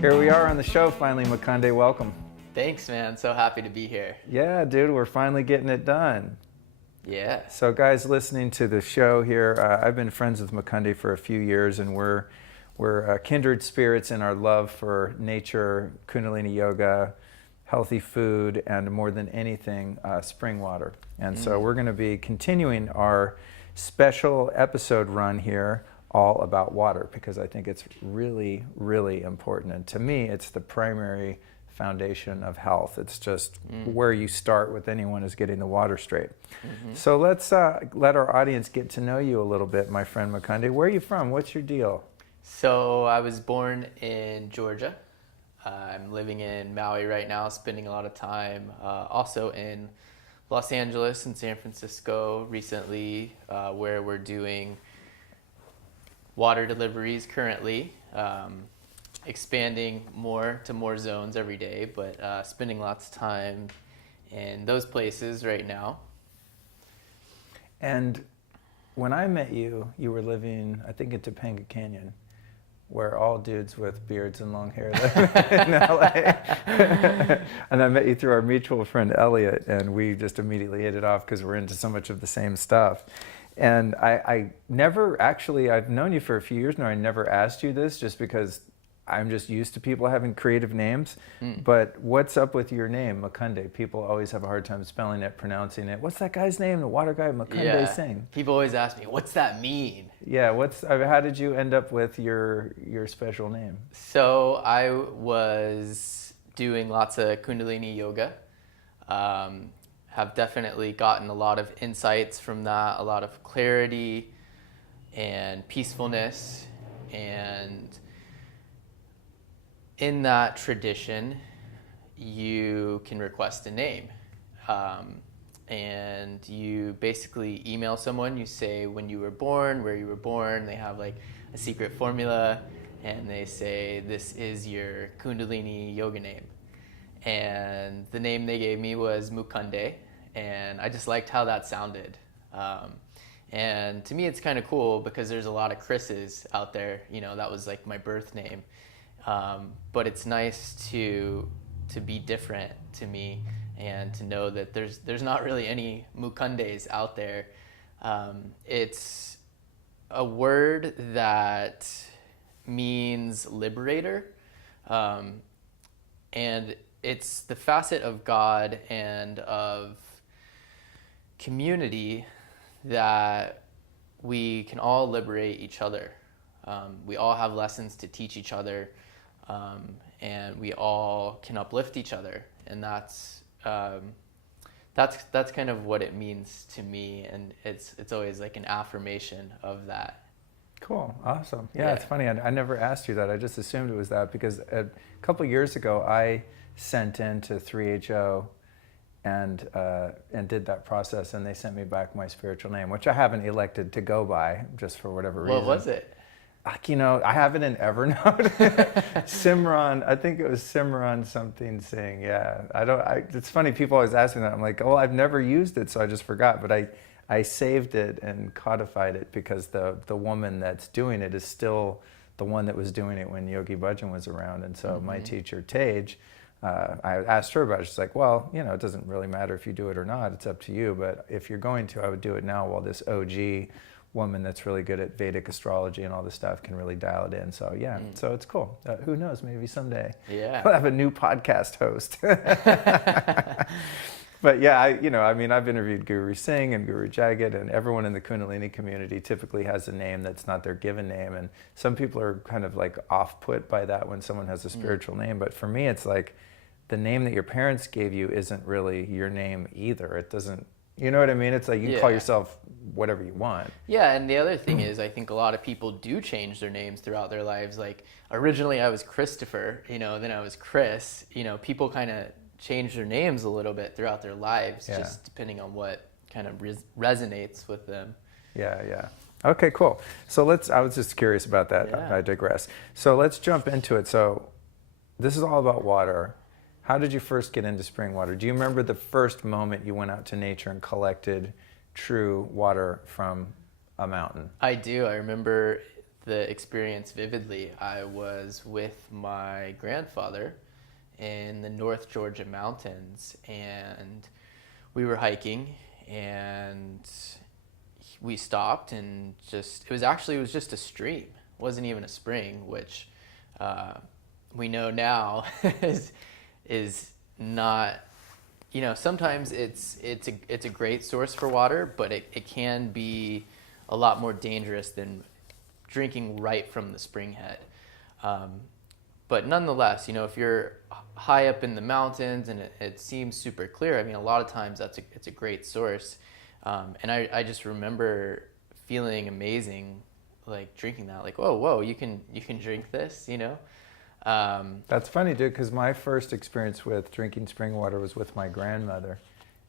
Here we are on the show finally, Mukhunde. Welcome. Thanks, man. So happy to be here. Yeah, dude, we're finally getting it done. Yeah. So, guys, listening to the show here, I've been friends with Mukhunde for a few years, and we're kindred spirits in our love for nature, Kundalini yoga, healthy food, and more than anything, spring water. And so we're going to be continuing our special episode run here all about water, because I think it's really, really important. And to me, it's the primary foundation of health. It's just where you start with anyone is getting the water straight. So let's let our audience get to know you a little bit, my friend Mukhunde. Where are you from? What's your deal? So I was born in Georgia. I'm living in Maui right now, spending a lot of time also in Los Angeles and San Francisco recently, where we're doing water deliveries currently, expanding more to more zones every day, but spending lots of time in those places right now. And when I met you, you were living, I think, in Topanga Canyon, where all dudes with beards and long hair live in LA. And I met you through our mutual friend Elliot, and we just immediately hit it off because we're into so much of the same stuff. And I never actually, I've known you for a few years now, I never asked you this just because I'm just used to people having creative names. But what's up with your name, Mukhunde? People always have a hard time spelling it, pronouncing it. What's that guy's name? The water guy, Mukhunde Singh. People always ask me, what's that mean? Yeah, how did you end up with your special name? So I was doing lots of Kundalini yoga. Have definitely gotten a lot of insights from that, a lot of clarity and peacefulness. And in that tradition, you can request a name. And you basically email someone, you say when you were born, where you were born, they have like a secret formula, and they say, this is your Kundalini yoga name. And the name they gave me was Mukhunde, and I just liked how that sounded. And to me, it's kind of cool because there's a lot of Chris's out there. You know, that was like my birth name. But it's nice to be different to me, and to know that there's not really any Mukhundes out there. It's a word that means liberator, and it's the facet of God and of community that we can all liberate each other. We all have lessons to teach each other, and we all can uplift each other, and that's kind of what it means to me, and it's always like an affirmation of that. Cool, awesome. Yeah, it's funny. I never asked you that. I just assumed it was that because a couple of years ago I sent in to 3HO and did that process, and they sent me back my spiritual name, which I haven't elected to go by just for whatever reason. What was it? You know, I have it in Evernote. Simran, I think it was Simran something Singh. Yeah, it's funny. People always ask me that. I'm like, oh, I've never used it, so I just forgot. But I saved it and codified it because the woman that's doing it is still the one that was doing it when Yogi Bhajan was around. And so my teacher, Tej, I asked her about it. She's like, well, you know, it doesn't really matter if you do it or not. It's up to you. But if you're going to, I would do it now while this OG woman that's really good at Vedic astrology and all this stuff can really dial it in. So yeah, so it's cool. Who knows, maybe someday we'll have a new podcast host. But yeah, I've interviewed Guru Singh and Guru Jagat, and everyone in the Kundalini community typically has a name that's not their given name. And some people are kind of like off-put by that when someone has a spiritual name. But for me, it's like the name that your parents gave you isn't really your name either. It doesn't, you know what I mean? It's like you can call yourself whatever you want. Yeah, and the other thing is I think a lot of people do change their names throughout their lives. Like originally I was Christopher, then I was Chris. People kind of change their names a little bit throughout their lives, just depending on what kind of resonates with them. Yeah. Okay, cool. So I was just curious about that. Yeah. I digress. So let's jump into it. So this is all about water. How did you first get into spring water? Do you remember the first moment you went out to nature and collected true water from a mountain? I do. I remember the experience vividly. I was with my grandfather in the North Georgia mountains, and we were hiking, and we stopped, and it was just a stream. It wasn't even a spring, which we know now is not, sometimes it's a great source for water, but it can be a lot more dangerous than drinking right from the spring head. But nonetheless, if you're high up in the mountains and it seems super clear, I mean, a lot of times it's a great source. And I just remember feeling amazing, like drinking that, like, whoa, you can drink this, That's funny, dude, because my first experience with drinking spring water was with my grandmother.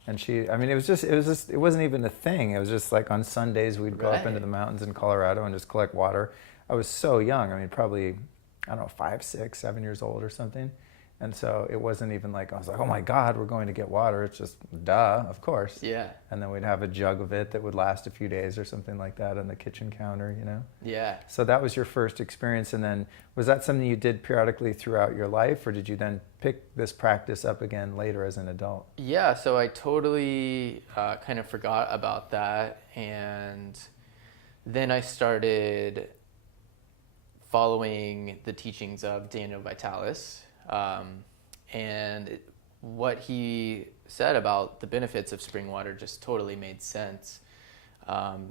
And it wasn't even a thing. It was just like on Sundays we'd go up into the mountains in Colorado and just collect water. I was so young. I mean, probably, I don't know, 5, 6, 7 years old or something. And so it wasn't even like, I was like, oh my God, we're going to get water. It's just, duh, of course. Yeah. And then we'd have a jug of it that would last a few days or something like that on the kitchen counter, Yeah. So that was your first experience. And then was that something you did periodically throughout your life, or did you then pick this practice up again later as an adult? Yeah, so I totally kind of forgot about that. And then I started following the teachings of Daniel Vitalis. And what he said about the benefits of spring water just totally made sense.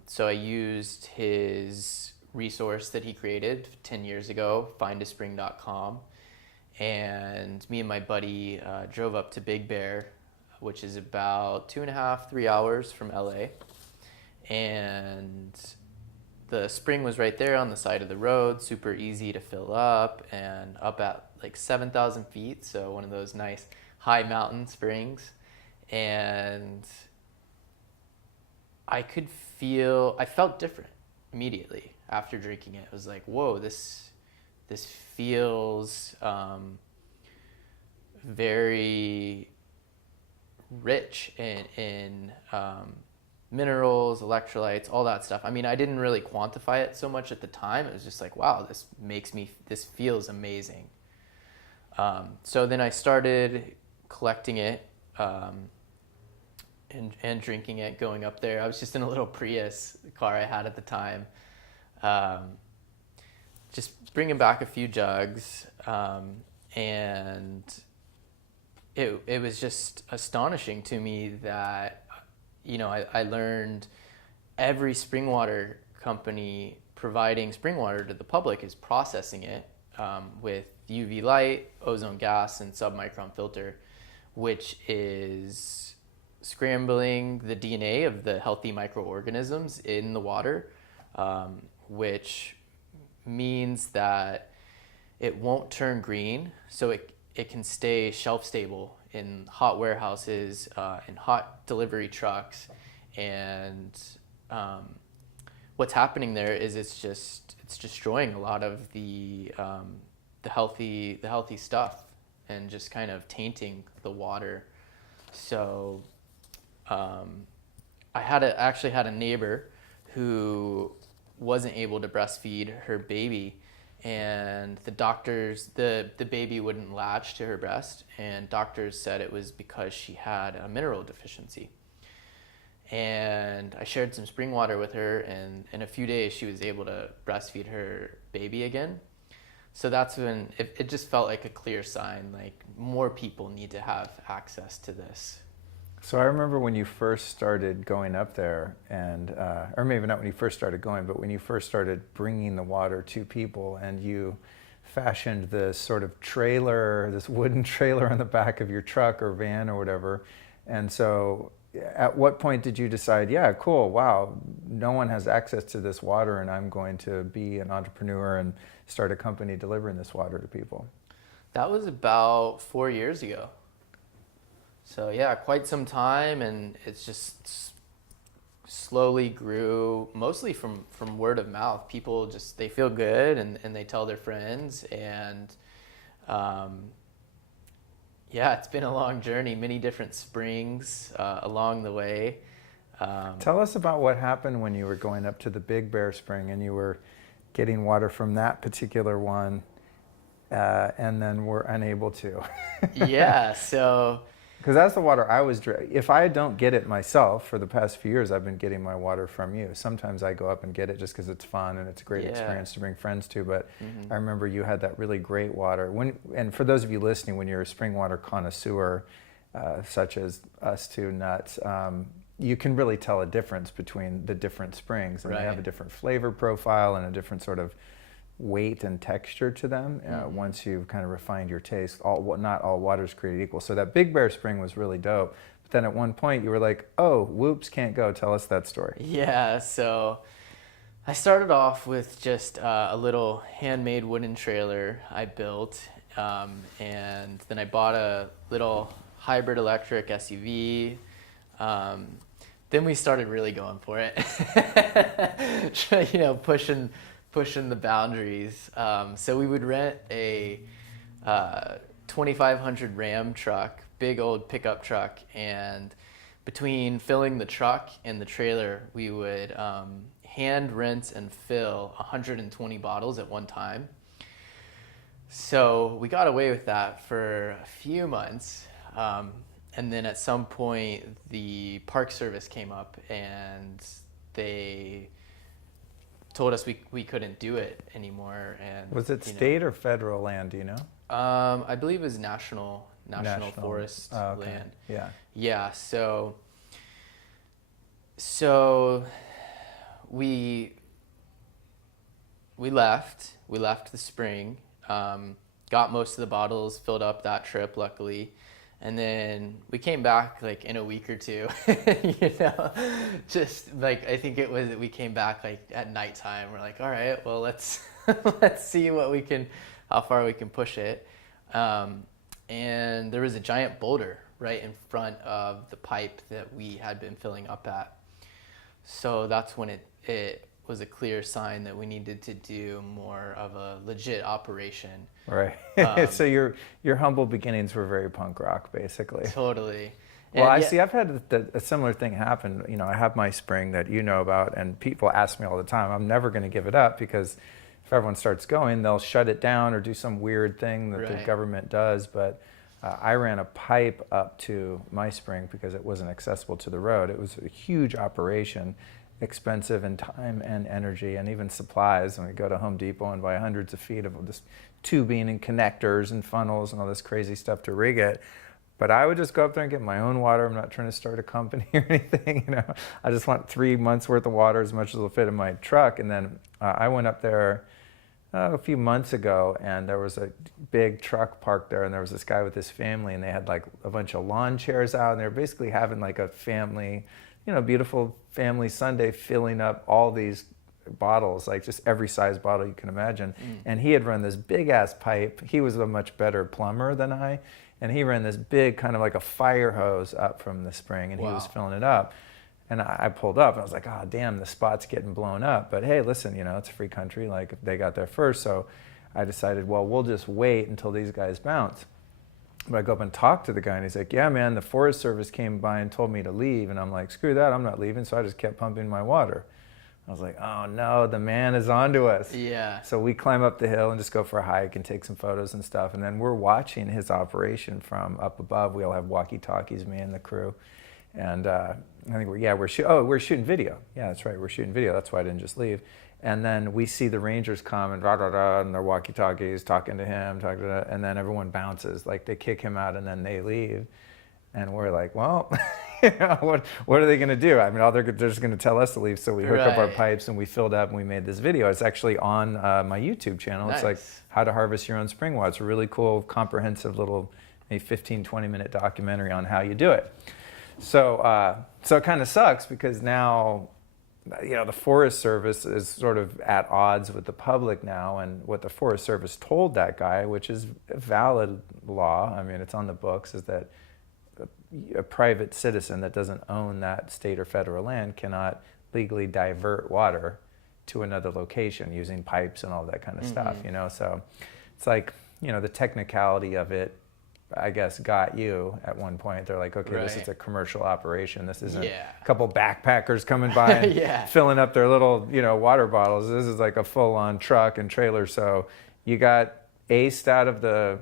So I used his resource that he created 10 years ago, findaspring.com. And me and my buddy drove up to Big Bear, which is about 2.5, 3 hours from LA. And the spring was right there on the side of the road, super easy to fill up, and up at like 7,000 feet, so one of those nice high mountain springs. And I felt different immediately after drinking it. It was like, whoa, this feels very rich in minerals, electrolytes, all that stuff. I mean, I didn't really quantify it so much at the time. It was just like, wow, this feels amazing. So then I started collecting it and drinking it, going up there. I was just in a little Prius, the car I had at the time, just bringing back a few jugs, and it was just astonishing to me that, I learned every spring water company providing spring water to the public is processing it with UV light, ozone gas, and submicron filter, which is scrambling the DNA of the healthy microorganisms in the water, which means that it won't turn green, so it can stay shelf stable in hot warehouses, in hot delivery trucks. And what's happening there is it's destroying a lot of the healthy stuff and just kind of tainting the water. So I actually had a neighbor who wasn't able to breastfeed her baby, and the baby wouldn't latch to her breast, and doctors said it was because she had a mineral deficiency. And I shared some spring water with her, and in a few days she was able to breastfeed her baby again. So that's when it just felt like a clear sign, like more people need to have access to this. So I remember when you first started going up there, and or maybe not when you first started going, but when you first started bringing the water to people, and you fashioned this sort of trailer, this wooden trailer on the back of your truck or van or whatever. And so at what point did you decide, yeah, cool, wow, no one has access to this water, and I'm going to be an entrepreneur and start a company delivering this water to people? That was about 4 years ago. So yeah, quite some time, and it's just slowly grew, mostly from word of mouth. People just, they feel good, and they tell their friends, and yeah, it's been a long journey, many different springs along the way. Tell us about what happened when you were going up to the Big Bear Spring, and you were getting water from that particular one, and then we're unable to. Yeah, so Because that's the water I was if I don't get it myself, for the past few years I've been getting my water from you. Sometimes I go up and get it just because it's fun and it's a great experience to bring friends to, but I remember you had that really great water. And for those of you listening, when you're a spring water connoisseur, such as us two nuts, you can really tell a difference between the different springs, and they have a different flavor profile and a different sort of weight and texture to them once you've kind of refined your taste. Not all water's created equal. So that Big Bear spring was really dope. But then at one point you were like, oh, whoops, can't go. Tell us that story. Yeah, so I started off with just a little handmade wooden trailer I built, and then I bought a little hybrid electric SUV. Then we started really going for it, pushing the boundaries. So we would rent a 2500 Ram truck, big old pickup truck, and between filling the truck and the trailer, we would hand rinse and fill 120 bottles at one time. So we got away with that for a few months. And then at some point, the Park Service came up and they told us we couldn't do it anymore. And was it state or federal land? Do you know? I believe it was national forest land. Yeah. Yeah. So we left the spring. Got most of the bottles filled up that trip, luckily. And then we came back like in a week or two, just like, I think it was that we came back like at nighttime. We're like, all right, well, let's see how far we can push it. And there was a giant boulder right in front of the pipe that we had been filling up at. So that's when it was a clear sign that we needed to do more of a legit operation. Right. So your humble beginnings were very punk rock, basically. Totally. Well, I've had a similar thing happen. I have my spring that you know about, and people ask me all the time. I'm never going to give it up, because if everyone starts going, they'll shut it down or do some weird thing that the government does. But I ran a pipe up to my spring because it wasn't accessible to the road. It was a huge operation, expensive in time and energy and even supplies. And we go to Home Depot and buy hundreds of feet of this tubing and connectors and funnels and all this crazy stuff to rig it. But I would just go up there and get my own water. I'm not trying to start a company or anything. I just want 3 months worth of water, as much as will fit in my truck. And then I went up there a few months ago, and there was a big truck parked there, and there was this guy with his family, and they had like a bunch of lawn chairs out, and they were basically having like a family, beautiful family Sunday, filling up all these bottles, like just every size bottle you can imagine. And he had run this big ass pipe. He was a much better plumber than I, and he ran this big kind of like a fire hose up from the spring, and he was filling it up. And I pulled up, and I was like, oh, damn, the spot's getting blown up. But hey, listen, it's a free country. Like, they got there first. So I decided, well, we'll just wait until these guys bounce. But I go up and talk to the guy, and he's like, yeah, man, the Forest Service came by and told me to leave. And I'm like, screw that, I'm not leaving. So I just kept pumping my water. I was like, oh, no, the man is onto us. Yeah. So we climb up the hill and just go for a hike and take some photos and stuff. And then we're watching his operation from up above. We all have walkie-talkies, me and the crew. And I think we're shooting video. Yeah, that's right, we're shooting video. That's why I didn't just leave. And then we see the Rangers come and and their walkie-talkies, talking to him, and then everyone bounces. Like, they kick him out and then they leave. And we're like, well, what are they going to do? I mean, they're just going to tell us to leave. So we hook up our pipes and we filled up and we made this video. It's actually on my YouTube channel. Nice. It's like how to harvest your own spring water. It's a really cool, comprehensive little, maybe 15, 20-minute documentary on how you do it. So it kind of sucks, because now, the Forest Service is sort of at odds with the public now, and what the Forest Service told that guy, which is a valid law, I mean, it's on the books, is that a private citizen that doesn't own that state or federal land cannot legally divert water to another location using pipes and all that kind of stuff, So it's like, the technicality of it I guess, got you at one point. They're like, okay, this Right. is a commercial operation. This isn't Yeah. a couple backpackers coming by and Yeah. filling up their little, water bottles. This is like a full-on truck and trailer. So you got aced out of the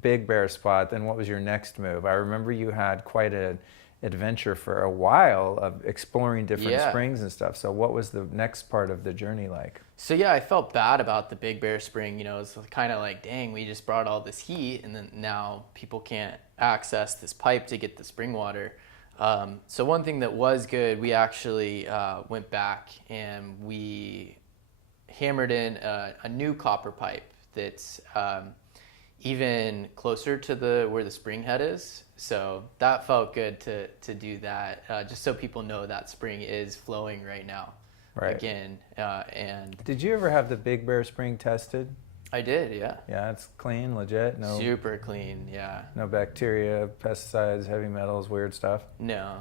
Big Bear spot. Then what was your next move? I remember you had quite an adventure for a while of exploring different springs and stuff. So what was the next part of the journey like? So yeah, I felt bad about the Big Bear spring. It's kind of like, dang, we just brought all this heat, and then now people can't access this pipe to get the spring water. So one thing that was good, we actually went back and we hammered in a new copper pipe that's even closer to where the spring head is. So that felt good to do that, just so people know that spring is flowing right now. Right. Again, and Did you ever have the Big Bear spring tested? I did, yeah. Yeah, it's clean, legit. No, Super clean, yeah. no bacteria, pesticides, heavy metals, weird stuff. No.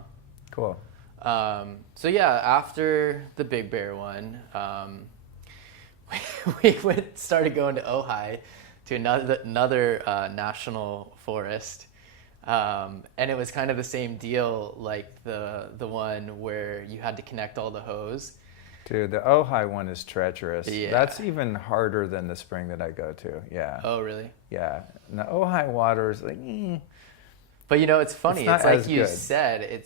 Cool. So yeah, after the Big Bear one, we started going to Ojai, to another national forest. And it was kind of the same deal, like the one where you had to connect all the hose. Dude, the Ojai one is treacherous. Yeah. That's even harder than the spring that I go to. Yeah. Oh, really? Yeah. And the Ojai water is like, But it's funny. It's not It's like as you good. said,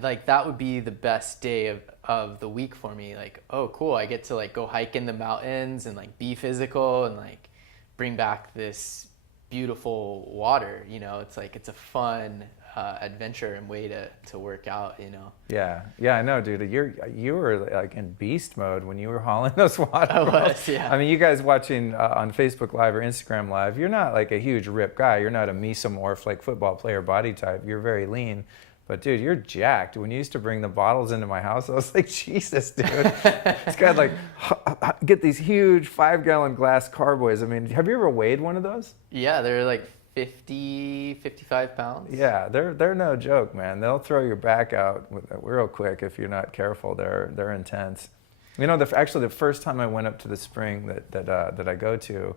like that would be the best day of the week for me. Like, oh, cool. I get to like go hike in the mountains and like be physical and like bring back this beautiful water. It's like, it's a fun adventure and way to work out, Yeah. Yeah, I know, dude. You were like in beast mode when you were hauling those water I bottles. was, yeah. I mean, you guys watching on Facebook Live or Instagram Live, you're not like a huge rip guy. You're not a mesomorph, like football player body type. You're very lean. But dude, you're jacked. When you used to bring the bottles into my house, I was like, Jesus, dude. This guy like get these huge 5-gallon glass carboys. I mean, have you ever weighed one of those? Yeah, they're like 50, 55 pounds. Yeah, they're no joke, man. They'll throw your back out real quick if you're not careful. They're intense. Actually, the first time I went up to the spring that I go to,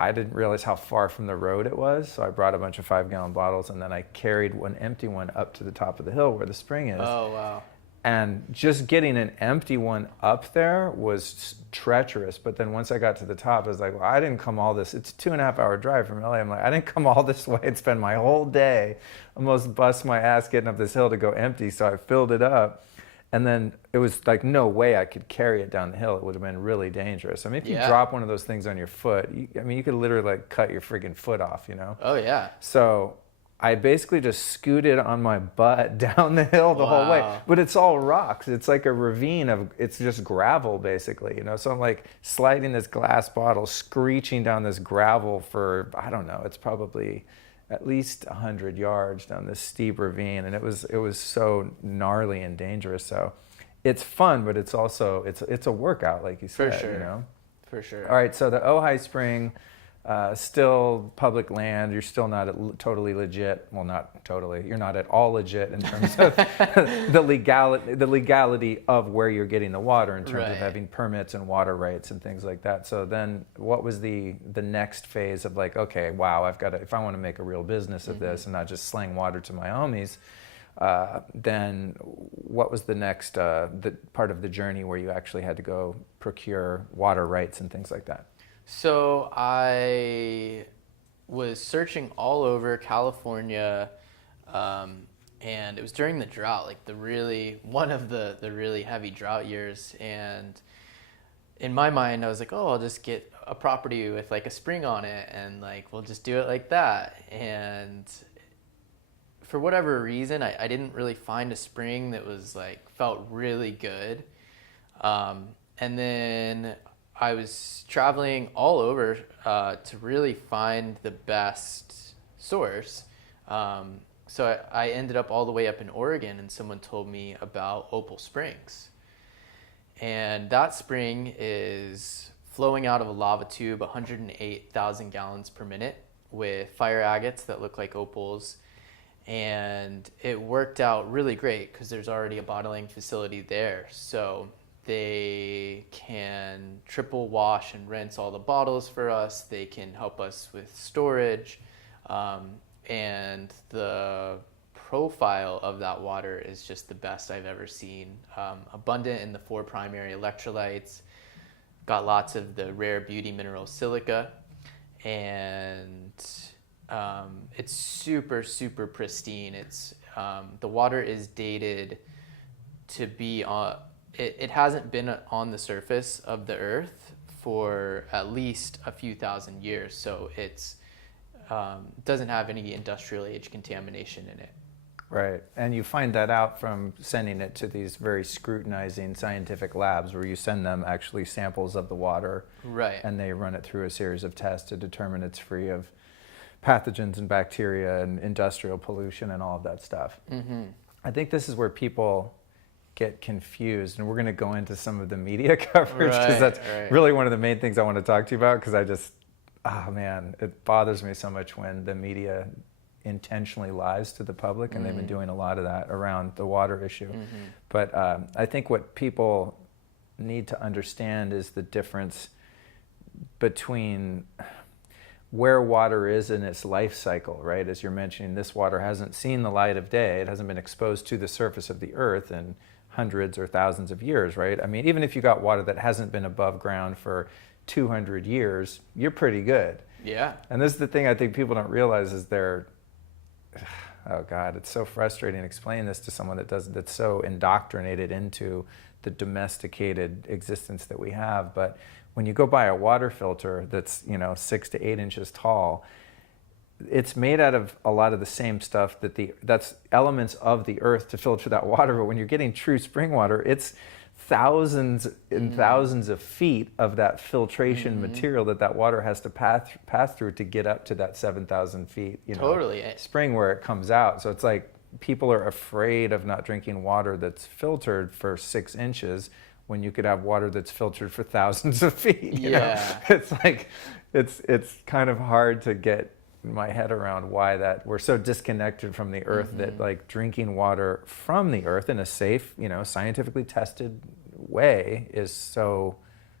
I didn't realize how far from the road it was, so I brought a bunch of 5-gallon bottles, and then I carried one empty one up to the top of the hill where the spring is. Oh, wow. And just getting an empty one up there was treacherous. But then once I got to the top, I was like, well, I didn't come all this. It's a 2.5-hour drive from LA. I'm like, I didn't come all this way and spend my whole day, almost bust my ass getting up this hill to go empty. So I filled it up. And then it was like no way I could carry it down the hill. It would have been really dangerous. I mean, if you drop one of those things on your foot, you could literally like cut your freaking foot off, Oh, yeah. So I basically just scooted on my butt down the hill the whole way. But it's all rocks. It's like a ravine it's just gravel basically, So I'm like sliding this glass bottle, screeching down this gravel for, I don't know, it's probably at least 100 yards down this steep ravine. And it was so gnarly and dangerous. So it's fun, but it's also, it's a workout, like you said, For sure. For sure. All right, so the Ojai Spring, still public land. You're still not totally legit. Well, not totally. You're not at all legit in terms of the legality of where you're getting the water in terms of having permits and water rights and things like that. So then, what was the next phase of like, okay, wow, if I want to make a real business of this and not just slang water to my homies, then what was the next the part of the journey where you actually had to go procure water rights and things like that? So I was searching all over California, and it was during the drought, like one of the really heavy drought years. And in my mind, I was like, oh, I'll just get a property with like a spring on it, and like we'll just do it like that. And for whatever reason, I didn't really find a spring that was like felt really good. And then I was traveling all over to really find the best source. So I ended up all the way up in Oregon, and someone told me about Opal Springs. And that spring is flowing out of a lava tube, 108,000 gallons per minute, with fire agates that look like opals. And it worked out really great because there's already a bottling facility there. So they can triple wash and rinse all the bottles for us. They can help us with storage. And the profile of that water is just the best I've ever seen. Abundant in the 4 primary electrolytes, got lots of the rare beauty mineral silica, and it's super, super pristine. It's the water is dated to be on. It hasn't been on the surface of the earth for at least a few thousand years, so it's doesn't have any industrial age contamination in it. Right. And you find that out from sending it to these very scrutinizing scientific labs where you send them actually samples of the water. Right. And they run it through a series of tests to determine it's free of pathogens and bacteria and industrial pollution and all of that stuff. Mm-hmm. I think this is where people get confused, and we're going to go into some of the media coverage because that's really one of the main things I want to talk to you about, because oh man, it bothers me so much when the media intentionally lies to the public, and they've been doing a lot of that around the water issue. But I think what people need to understand is the difference between where water is in its life cycle, right? As you're mentioning, this water hasn't seen the light of day. It hasn't been exposed to the surface of the earth in hundreds or thousands of years, right? I mean, even if you got water that hasn't been above ground for 200 years, you're pretty good. Yeah. And this is the thing I think people don't realize is oh God, it's so frustrating explaining this to someone that's so indoctrinated into the domesticated existence that we have. But when you go buy a water filter that's 6 to 8 inches tall, it's made out of a lot of the same stuff that's elements of the earth to filter that water. But when you're getting true spring water, it's thousands and thousands of feet of that filtration material that water has to pass through to get up to that 7,000 feet, totally spring where it comes out. So it's like people are afraid of not drinking water that's filtered for 6 inches when you could have water that's filtered for thousands of feet. You know? It's like it's kind of hard to get my head around why that we're so disconnected from the earth that like drinking water from the earth in a safe, scientifically tested way is so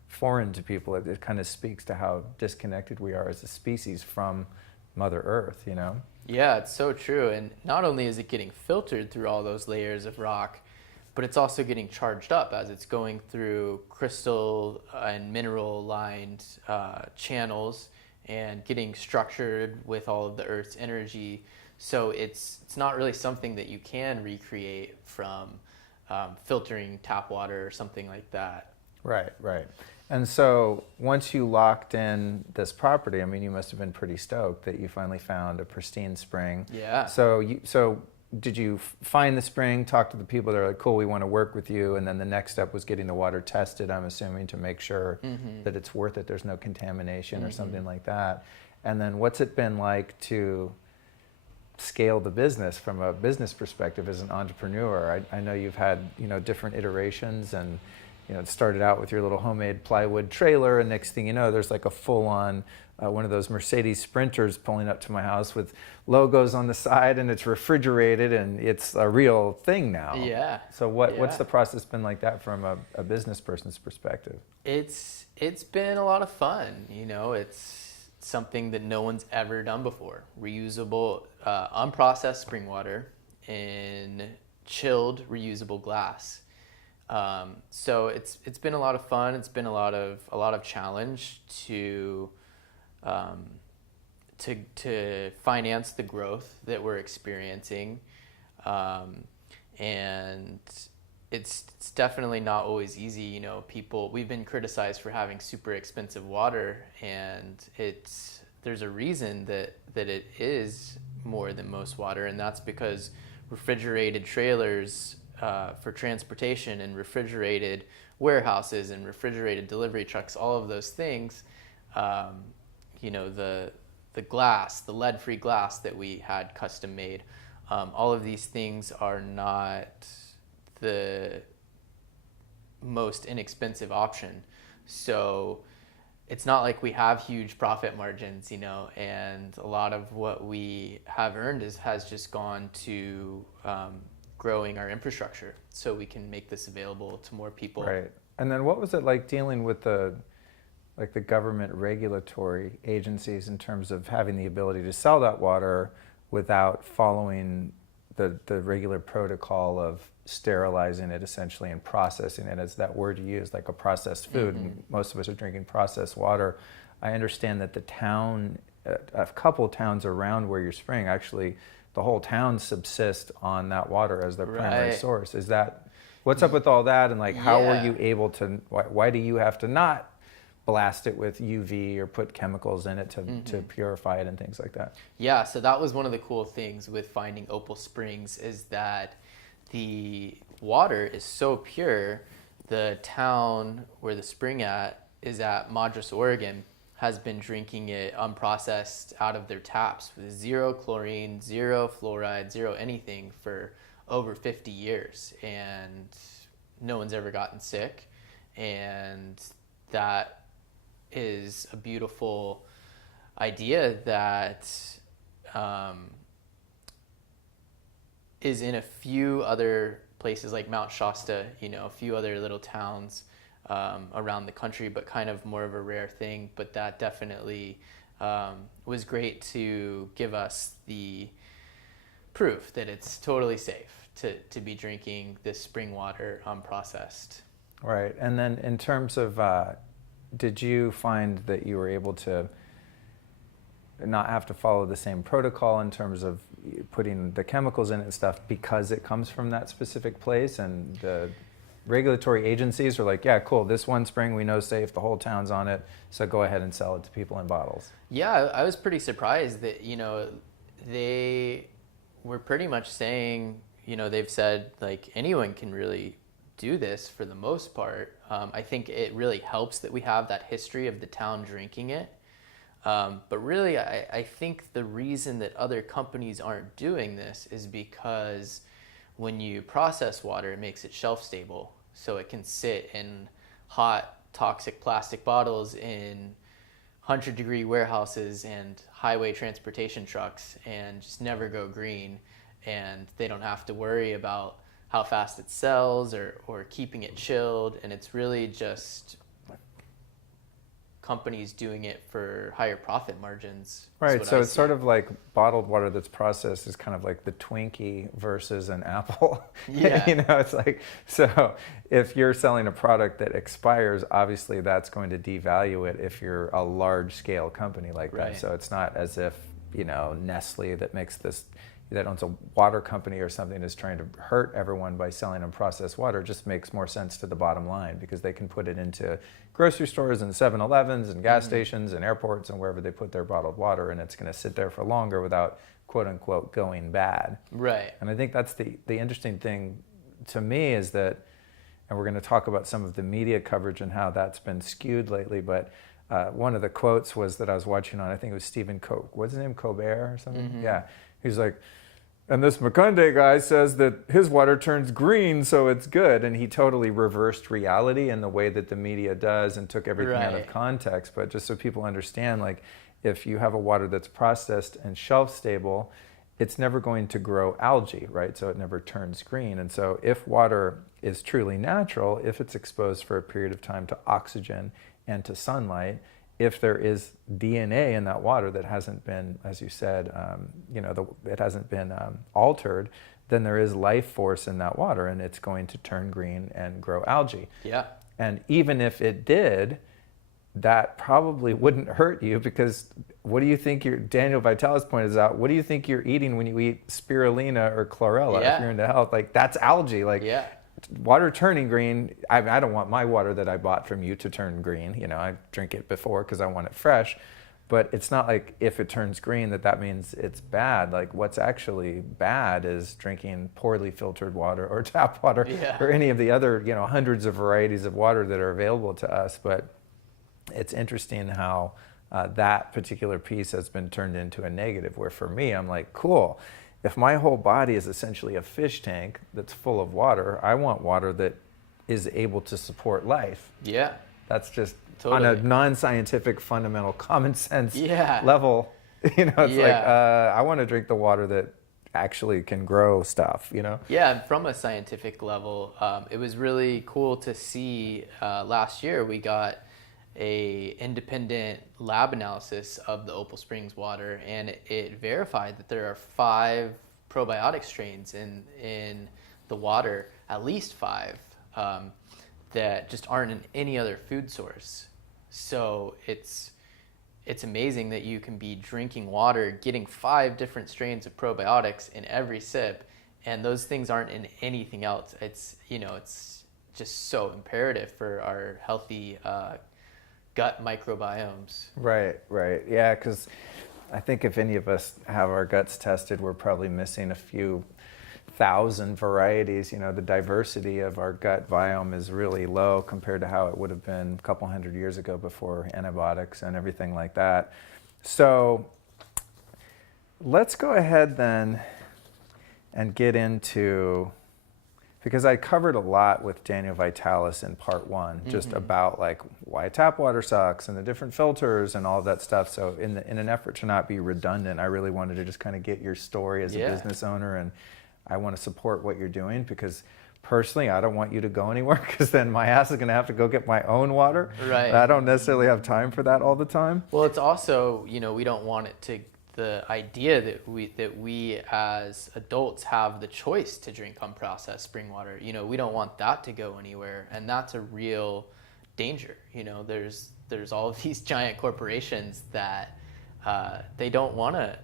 foreign to people. It kind of speaks to how disconnected we are as a species from Mother Earth, Yeah, it's so true. And not only is it getting filtered through all those layers of rock, but it's also getting charged up as it's going through crystal and mineral lined channels and getting structured with all of the Earth's energy. So it's not really something that you can recreate from filtering tap water or something like that. Right. And so once you locked in this property, I mean, you must have been pretty stoked that you finally found a pristine spring. Yeah. So did you find the spring, talk to the people that are like, cool, we want to work with you, and then the next step was getting the water tested, I'm assuming, to make sure that it's worth it, there's no contamination or something like that. And then what's it been like to scale the business from a business perspective as an entrepreneur? I know you've had different iterations, and it started out with your little homemade plywood trailer, and next thing you know, there's like a full-on one of those Mercedes Sprinters pulling up to my house with logos on the side, and it's refrigerated, and it's a real thing now. Yeah. So what's the process been like that from a business person's perspective? It's been a lot of fun. It's something that no one's ever done before. Reusable, unprocessed spring water in chilled, reusable glass. So it's been a lot of fun. It's been a lot of challenge to finance the growth that we're experiencing, and it's definitely not always easy. We've been criticized for having super expensive water, and there's a reason that it is more than most water, and that's because refrigerated trailers for transportation and refrigerated warehouses and refrigerated delivery trucks, all of those things, the glass, the lead-free glass that we had custom made, all of these things are not the most inexpensive option. So it's not like we have huge profit margins, and a lot of what we have earned has just gone to growing our infrastructure so we can make this available to more people. Right. And then what was it like dealing with the like the government regulatory agencies in terms of having the ability to sell that water without following the regular protocol of sterilizing it essentially and processing it, as that word you use, like a processed food. And most of us are drinking processed water. I understand that the town, a couple towns around where you're spraying, actually the whole town subsist on that water as their primary source. Is that, what's up with all that? And like, how are you able to, why do you have to not blast it with UV or put chemicals in it to purify it and things like that? Yeah, so that was one of the cool things with finding Opal Springs, is that the water is so pure. The town where the spring is at Madras, Oregon, has been drinking it unprocessed out of their taps with zero chlorine, zero fluoride, zero anything for over 50 years. And no one's ever gotten sick. And that is a beautiful idea that is in a few other places like Mount Shasta, a few other little towns around the country, but kind of more of a rare thing. But that definitely was great to give us the proof that it's totally safe to be drinking this spring water unprocessed. Right. And then in terms of, did you find that you were able to not have to follow the same protocol in terms of putting the chemicals in it and stuff because it comes from that specific place, and the regulatory agencies are like, yeah, cool, this one spring we know safe, the whole town's on it, so go ahead and sell it to people in bottles? Yeah, I was pretty surprised that, they were pretty much saying, they've said like anyone can really do this for the most part. I think it really helps that we have that history of the town drinking it. But really, I think the reason that other companies aren't doing this is because when you process water, it makes it shelf stable. So it can sit in hot, toxic plastic bottles in 100-degree warehouses and highway transportation trucks and just never go green. And they don't have to worry about how fast it sells or keeping it chilled. And it's really just companies doing it for higher profit margins. Right, so it's sort of like bottled water that's processed is kind of like the Twinkie versus an apple. Yeah. It's like, so if you're selling a product that expires, obviously that's going to devalue it if you're a large scale company like that. So it's not as if, Nestle that owns a water company or something is trying to hurt everyone by selling unprocessed water. It just makes more sense to the bottom line because they can put it into grocery stores and 7-Elevens and gas stations and airports and wherever they put their bottled water, and it's going to sit there for longer without quote unquote going bad. Right. And I think that's the interesting thing to me is that, and we're going to talk about some of the media coverage and how that's been skewed lately, but one of the quotes was that I was watching on, I think it was Stephen what's his name, Colbert or something? Yeah. He's like, and this Mukhunde guy says that his water turns green, so it's good. And he totally reversed reality in the way that the media does and took everything out of context. But just so people understand, like, if you have a water that's processed and shelf stable, it's never going to grow algae, right? So it never turns green. And so if water is truly natural, if it's exposed for a period of time to oxygen and to sunlight, if there is DNA in that water that hasn't been, as you said, it hasn't been altered, then there is life force in that water, and it's going to turn green and grow algae. Yeah. And even if it did, that probably wouldn't hurt you, because what do you think Daniel Vitalis pointed out, what do you think you're eating when you eat spirulina or chlorella? If you're into health, like, that's algae. Like, water turning green, I don't want my water that I bought from you to turn green. I drink it before because I want it fresh. But it's not like if it turns green that means it's bad. Like, what's actually bad is drinking poorly filtered water or tap water or any of the other, hundreds of varieties of water that are available to us. But it's interesting how that particular piece has been turned into a negative, where for me, I'm like, cool. If my whole body is essentially a fish tank that's full of water, I want water that is able to support life. Yeah. That's just on a non-scientific, fundamental, common sense level. It's like, I want to drink the water that actually can grow stuff, Yeah, and from a scientific level, it was really cool to see last year we got a independent lab analysis of the Opal Springs water, and it verified that there are 5 probiotic strains in the water, at least 5, that just aren't in any other food source. So it's amazing that you can be drinking water, getting 5 different strains of probiotics in every sip, and those things aren't in anything else. It's just so imperative for our healthy gut microbiomes. Right. Yeah, because I think if any of us have our guts tested, we're probably missing a few thousand varieties. The diversity of our gut biome is really low compared to how it would have been a couple hundred years ago before antibiotics and everything like that. So let's go ahead then and get into, because I covered a lot with Daniel Vitalis in part 1, just about like why tap water sucks and the different filters and all of that stuff. So in an effort to not be redundant, I really wanted to just kind of get your story as a business owner, and I want to support what you're doing, because personally, I don't want you to go anywhere, because then my ass is going to have to go get my own water. Right. I don't necessarily have time for that all the time. Well, it's also, we don't want it to, the idea that we as adults have the choice to drink unprocessed spring water. We don't want that to go anywhere, and that's a real danger. There's all of these giant corporations that they don't want to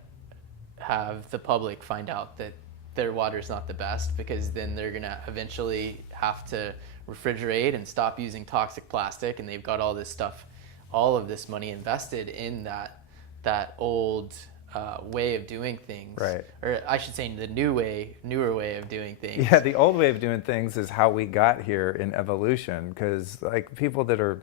have the public find out that their water is not the best, because then they're gonna eventually have to refrigerate and stop using toxic plastic, and they've got all this stuff, all of this money invested in that old way of doing things. Right. Or I should say the newer way of doing things. Yeah, the old way of doing things is how we got here in evolution, because like people that are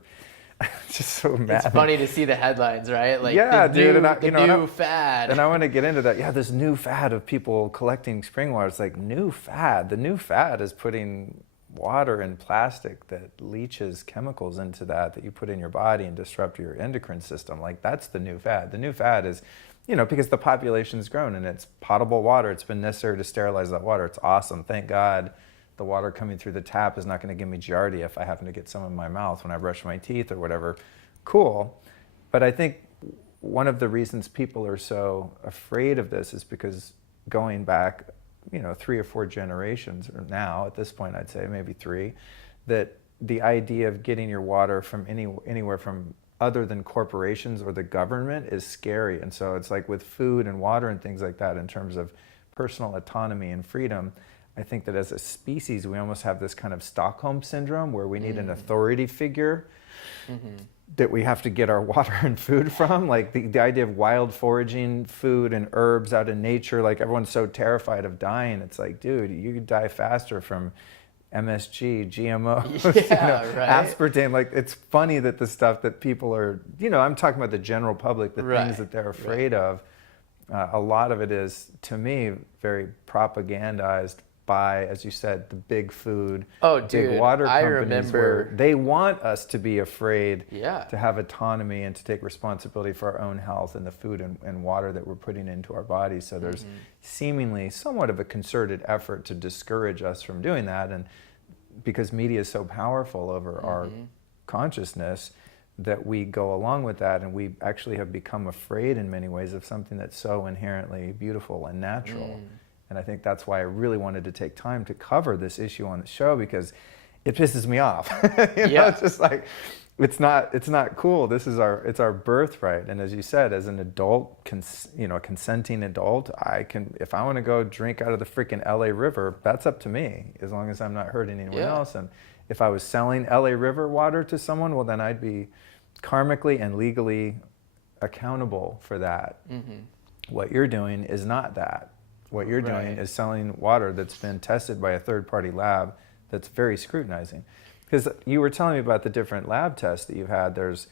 just so mad. It's funny to see the headlines, right? Like, yeah, dude, new fad. And I want to get into that. Yeah, this new fad of people collecting spring water. It's like new fad. The new fad is putting water in plastic that leaches chemicals into that you put in your body and disrupt your endocrine system. Like, that's the new fad. The new fad is, because the population's grown and it's potable water. It's been necessary to sterilize that water. It's awesome. Thank God. The water coming through the tap is not going to give me giardia if I happen to get some in my mouth when I brush my teeth or whatever. Cool. But I think one of the reasons people are so afraid of this is because going back, 3 or 4 generations, or now at this point I'd say maybe 3, that the idea of getting your water from anywhere from other than corporations or the government is scary. And so it's like with food and water and things like that, in terms of personal autonomy and freedom, I think that as a species, we almost have this kind of Stockholm syndrome where we need an authority figure that we have to get our water and food from. Like the idea of wild foraging food and herbs out in nature, like everyone's so terrified of dying. It's like, dude, you could die faster from MSG, GMOs, right? Aspartame. Like, it's funny that the stuff that people are, I'm talking about the general public, the things that they're afraid of. A lot of it is, to me, very propagandized by, as you said, the big food, big water companies, where they want us to be afraid to have autonomy and to take responsibility for our own health and the food and water that we're putting into our bodies. So there's seemingly somewhat of a concerted effort to discourage us from doing that. And because media is so powerful over our consciousness, that we go along with that, and we actually have become afraid in many ways of something that's so inherently beautiful and natural. And I think that's why I really wanted to take time to cover this issue on the show, because it pisses me off. It's just like, it's not cool. It's our birthright. And as you said, as an adult, a consenting adult, if I want to go drink out of the freaking LA River, that's up to me, as long as I'm not hurting anyone else. And if I was selling LA River water to someone, well, then I'd be karmically and legally accountable for that. What you're doing is not that. What you're doing is selling water that's been tested by a third-party lab that's very scrutinizing. Because you were telling me about the different lab tests that you've had. There's,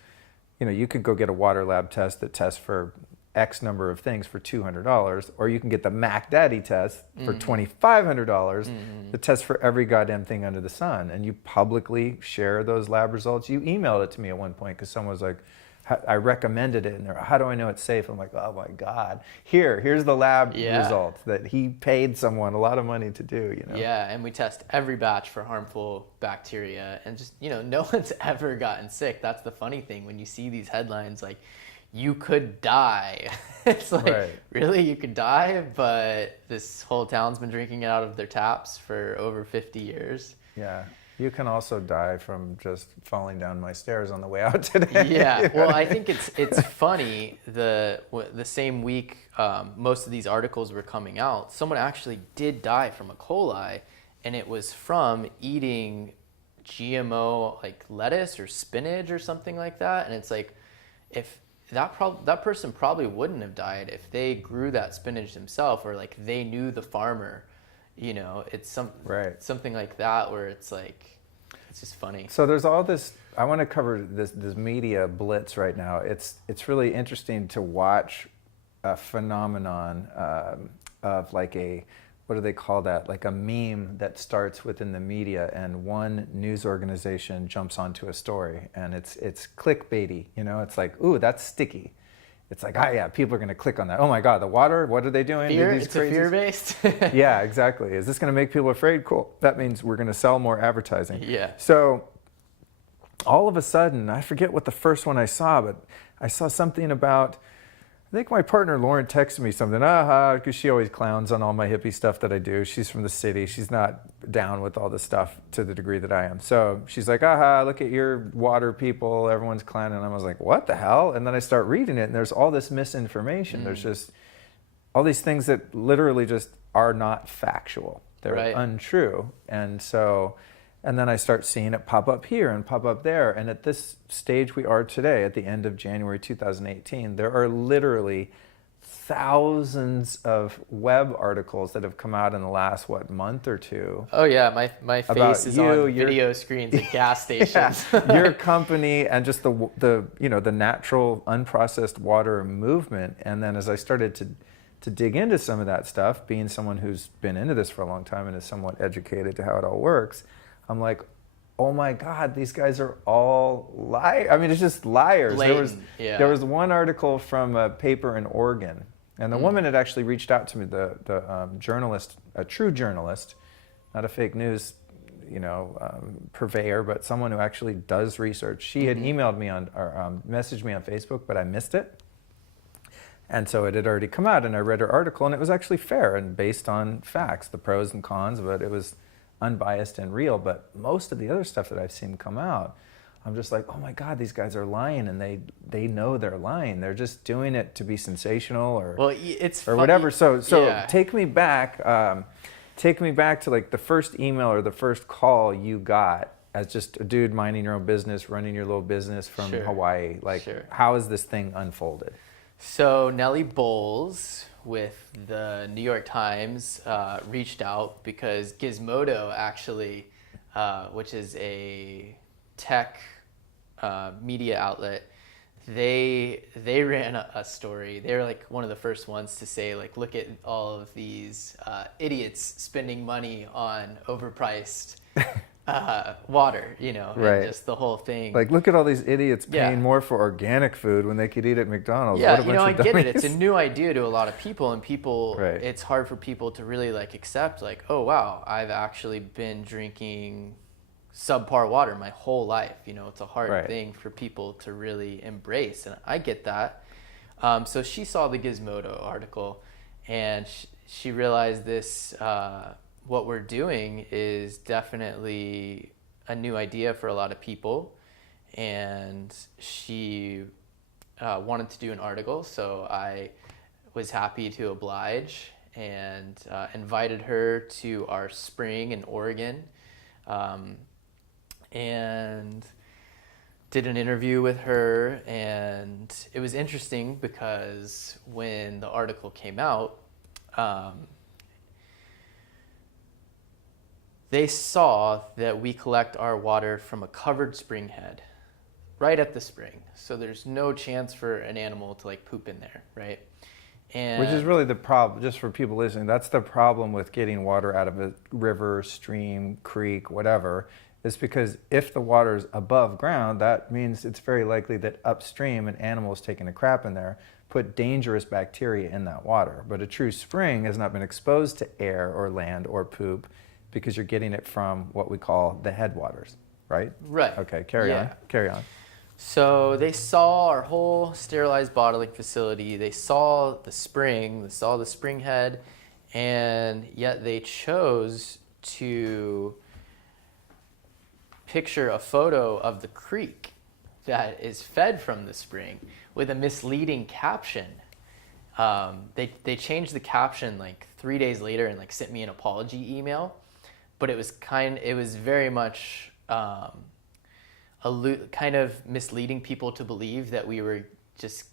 you could go get a water lab test that tests for X number of things for $200, or you can get the Mac Daddy test for $2,500 that tests for every goddamn thing under the sun. And you publicly share those lab results. You emailed it to me at one point because someone was like, I recommended it, and they're, how do I know it's safe? I'm like, oh my God, here's the lab result that he paid someone a lot of money to do, you know? Yeah, and we test every batch for harmful bacteria, and just, you know, no one's ever gotten sick. That's the funny thing when you see these headlines like, you could die. It's like, Right. really, you could die? But this whole town's been drinking it out of their taps for over 50 years. Yeah. You can also die from just falling down my stairs on the way out today. Yeah, well, I think it's funny. The same week most of these articles were coming out, someone actually did die from E. coli, and it was from eating GMO like lettuce or spinach or something like that. And it's like, if that person probably wouldn't have died if they grew that spinach themselves, or like they knew the farmer. You know, it's something like that where it's like, it's just funny. So there's all this, I want to cover this media blitz right now. It's really interesting to watch a phenomenon of like what do they call that? Like a meme that starts within the media, and one news organization jumps onto a story, and it's clickbaity, you know? It's like, ooh, that's sticky. It's like, yeah, people are going to click on that. Oh my God, the water, what are they doing? Fear? These It's a fear-based? Yeah, exactly. Is this going to make people afraid? Cool. That means we're going to sell more advertising. Yeah. So all of a sudden, I forget what the first one I saw, but I saw something about, I think my partner Lauren texted me something, because she always clowns on all my hippie stuff that I do. She's from the city. She's not down with all this stuff to the degree that I am. So she's like, look at your water people. Everyone's clowning. And I was like, what the hell? And then I start reading it, and there's all this misinformation. There's just all these things that literally just are not factual. They're untrue. And then I start seeing it pop up here and pop up there. And at this stage we are today, at the end of January 2018, there are literally thousands of web articles that have come out in the last, month or two. Oh yeah, my face is on video screens at gas stations. Your company and just the natural unprocessed water movement. And then as I started to dig into some of that stuff, being someone who's been into this for a long time and is somewhat educated to how it all works, I'm like, oh my God, these guys are all liars. I mean, it's just liars. There was one article from a paper in Oregon, and the woman had actually reached out to me, the journalist, a true journalist, not a fake news, purveyor, but someone who actually does research. She had emailed me or messaged me on Facebook, but I missed it. And so it had already come out, and I read her article, and it was actually fair and based on facts, the pros and cons of it. It was unbiased and real, but most of the other stuff that I've seen come out, I'm just like, oh my God, these guys are lying, and they know they're lying. They're just doing it to be sensational or whatever. So take me back to like the first email or the first call you got as just a dude minding your own business, running your little business from Hawaii. Like, how has this thing unfolded? So Nellie Bowles with the New York Times reached out because Gizmodo actually, which is a tech media outlet, they ran a story. They were like one of the first ones to say, like, look at all of these idiots spending money on overpriced water, and just the whole thing. Like, look at all these idiots paying more for organic food when they could eat at McDonald's. Yeah, I get it. It's a new idea to a lot of people, and it's hard for people to really like accept, like, oh wow, I've actually been drinking subpar water my whole life. It's a hard thing for people to really embrace, and I get that. So she saw the Gizmodo article, and she realized this. What we're doing is definitely a new idea for a lot of people, and she wanted to do an article, so I was happy to oblige and invited her to our spring in Oregon, and did an interview with her. And it was interesting because when the article came out, they saw that we collect our water from a covered spring head right at the spring. So there's no chance for an animal to like poop in there, right? And which is really the problem, just for people listening, that's the problem with getting water out of a river, stream, creek, whatever, is because if the water is above ground, that means it's very likely that upstream an animal is taking a crap in there, put dangerous bacteria in that water. But a true spring has not been exposed to air or land or poop because you're getting it from what we call the headwaters, right? Right. Okay, carry on. So they saw our whole sterilized bottling facility. They saw the spring, head, and yet they chose to picture a photo of the creek that is fed from the spring with a misleading caption. They changed the caption like 3 days later and like sent me an apology email, but it was very much kind of misleading people to believe that we were just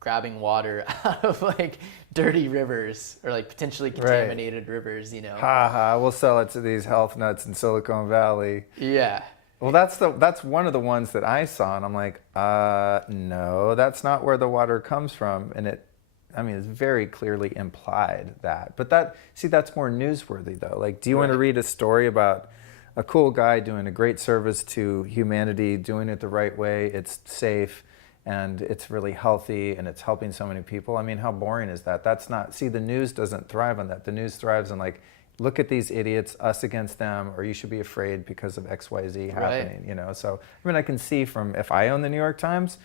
grabbing water out of like dirty rivers or like potentially contaminated rivers, you know. Ha ha, we'll sell it to these health nuts in Silicon Valley. Yeah. Well, that's one of the ones that I saw, and I'm like, no, that's not where the water comes from. And it's very clearly implied that. But that's more newsworthy though. Like, do you want to read a story about a cool guy doing a great service to humanity, doing it the right way, it's safe, and it's really healthy, and it's helping so many people? I mean, how boring is that? The news doesn't thrive on that. The news thrives on like, look at these idiots, us against them, or you should be afraid because of XYZ happening, you know? So, I mean, I can see from, if I own the New York Times,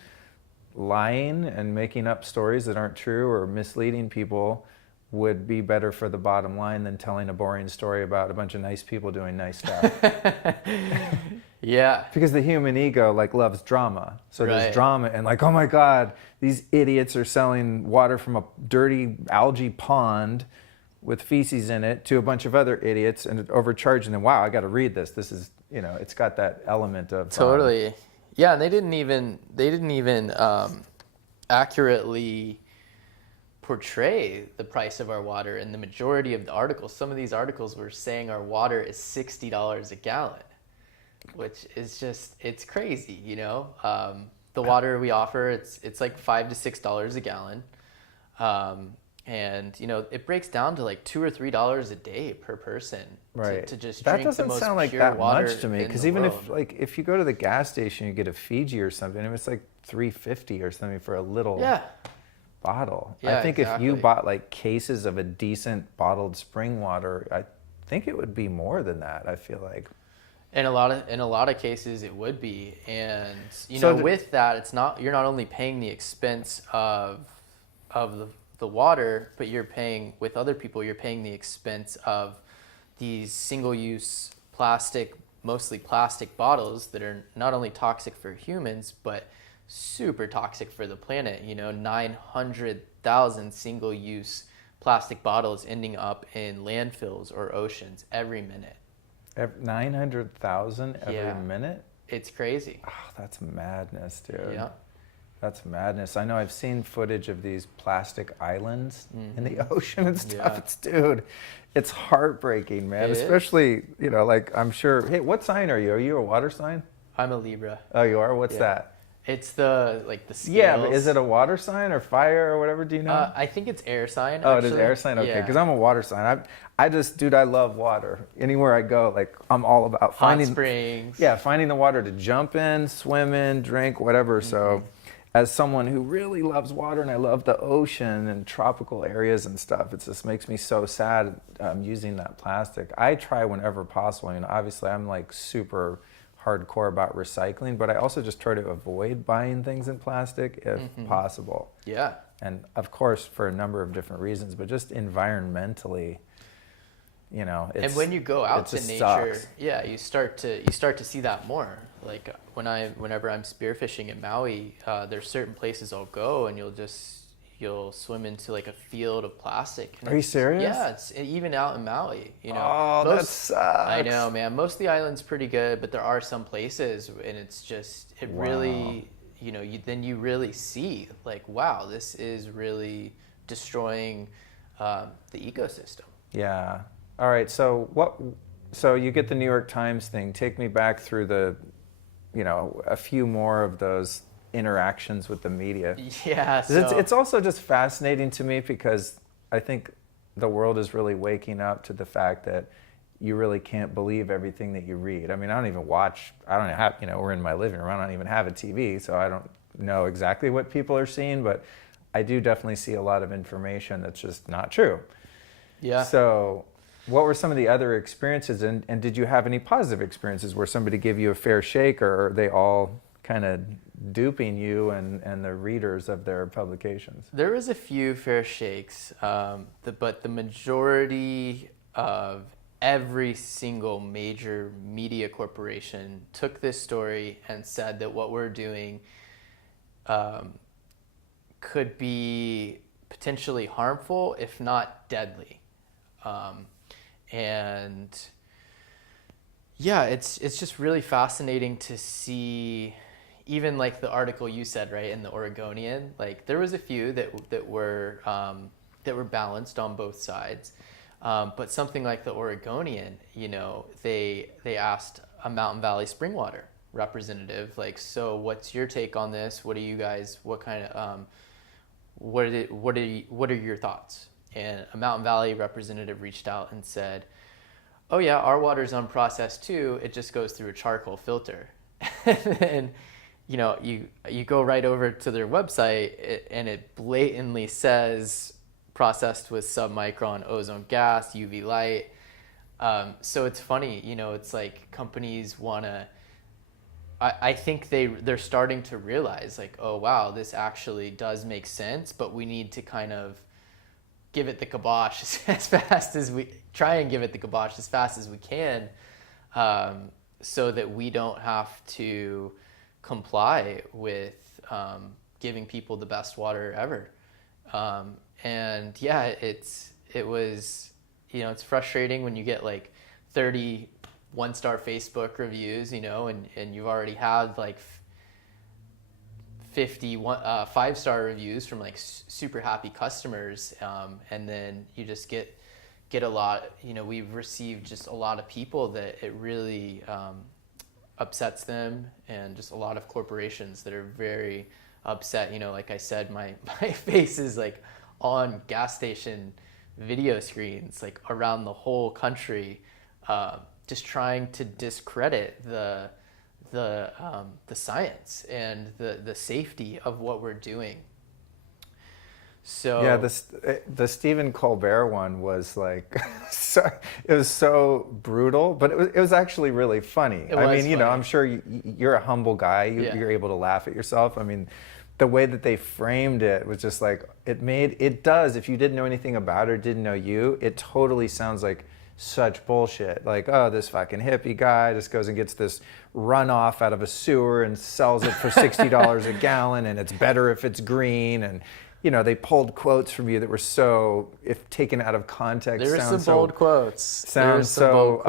lying and making up stories that aren't true or misleading people would be better for the bottom line than telling a boring story about a bunch of nice people doing nice stuff. Yeah. Because the human ego like loves drama. So there's drama and like, oh my God, these idiots are selling water from a dirty algae pond with feces in it to a bunch of other idiots and overcharging them. Wow, I got to read this. This is, it's got that element of totally. Yeah, and they didn't even accurately portray the price of our water in the majority of the articles. Some of these articles were saying our water is $60 a gallon, which is just, it's crazy, you know? The water we offer, it's like $5 to $6 a gallon. And it breaks down to like $2 or $3 a day per person to just that drink doesn't the most sound like pure that water much to me. Because even if you go to the gas station, you get a Fiji or something, it's like $3.50 or something for a little bottle. Yeah, I think if you bought like cases of a decent bottled spring water, I think it would be more than that. I feel like. In a lot of cases, it would be, and with that, you're not only paying the expense of the water, but you're paying with other people. You're paying the expense of these single-use mostly plastic bottles that are not only toxic for humans, but super toxic for the planet. 900,000 single-use plastic bottles ending up in landfills or oceans every minute. 900,000 every minute? It's crazy. Oh, that's madness, dude. Yeah. That's madness. I know I've seen footage of these plastic islands in the ocean and stuff. Yeah. It's heartbreaking, man. Especially, like I'm sure. Hey, what sign are you? Are you a water sign? I'm a Libra. Oh, you are? What's that? It's the scales. Yeah, but is it a water sign or fire or whatever? Do you know? I think it's air sign. Oh, it is air sign? Okay, because I'm a water sign. I love water. Anywhere I go, like I'm all about finding hot springs. Yeah, finding the water to jump in, swim in, drink, whatever. So as someone who really loves water and I love the ocean and tropical areas and stuff, it just makes me so sad using that plastic. I try whenever possible. Obviously I'm like super hardcore about recycling, but I also just try to avoid buying things in plastic if possible. Yeah. And of course for a number of different reasons, but just environmentally, and when you go out to nature, you start to see that more. Like whenever I'm spearfishing in Maui, there's certain places I'll go and you'll swim into like a field of plastic. Are you serious? Yeah, it's even out in Maui. Oh, that sucks. I know, man. Most of the island's pretty good, but there are some places, and it's just really, you really see like, wow, this is really destroying the ecosystem. Yeah. All right. So you get the New York Times thing. Take me back through a few more of those interactions with the media. Yeah. It's also just fascinating to me because I think the world is really waking up to the fact that you really can't believe everything that you read. I mean, I don't have, we're in my living room. I don't even have a TV, so I don't know exactly what people are seeing, but I do definitely see a lot of information that's just not true. Yeah. So what were some of the other experiences, and did you have any positive experiences where somebody gave you a fair shake, or are they all kind of duping you and the readers of their publications? There was a few fair shakes, but the majority of every single major media corporation took this story and said that what we're doing could be potentially harmful, if not deadly. And yeah, it's just really fascinating to see, even like the article you said, right, in the Oregonian, like there was a few that were balanced on both sides. But something like the Oregonian, they asked a Mountain Valley spring water representative, like, so what's your take on this? What are you guys, what kind of, what are your thoughts? And a Mountain Valley representative reached out and said, oh yeah, our water's unprocessed too. It just goes through a charcoal filter. And you go right over to their website and it blatantly says processed with submicron ozone gas, UV light. So it's funny, it's like companies want to, I think they're starting to realize, like, oh wow, this actually does make sense, but we need to kind of give it the kibosh as fast as we can, so that we don't have to comply with giving people the best water ever. And yeah, it was, it's frustrating when you get like 30 one-star Facebook reviews, and you've already had like 50 5-star reviews from like super happy customers, and then you just get a lot. We've received just a lot of people that it really upsets them, and just a lot of corporations that are very upset. Like I said, my face is like on gas station video screens like around the whole country, just trying to discredit the science and the safety of what we're doing. So yeah, the Stephen Colbert one was like, it was so brutal, but it was actually really funny. Funny. I'm sure you're a humble guy. You're able to laugh at yourself. I mean, the way that they framed it was just like, it does, if you didn't know anything about it or didn't know you, it totally sounds like such bullshit. Like, oh, this fucking hippie guy just goes and gets this runoff out of a sewer and sells it for $60 a gallon, and it's better if it's green. And they pulled quotes from you that were so, if taken out of context, there were some bold quotes. Sounds so,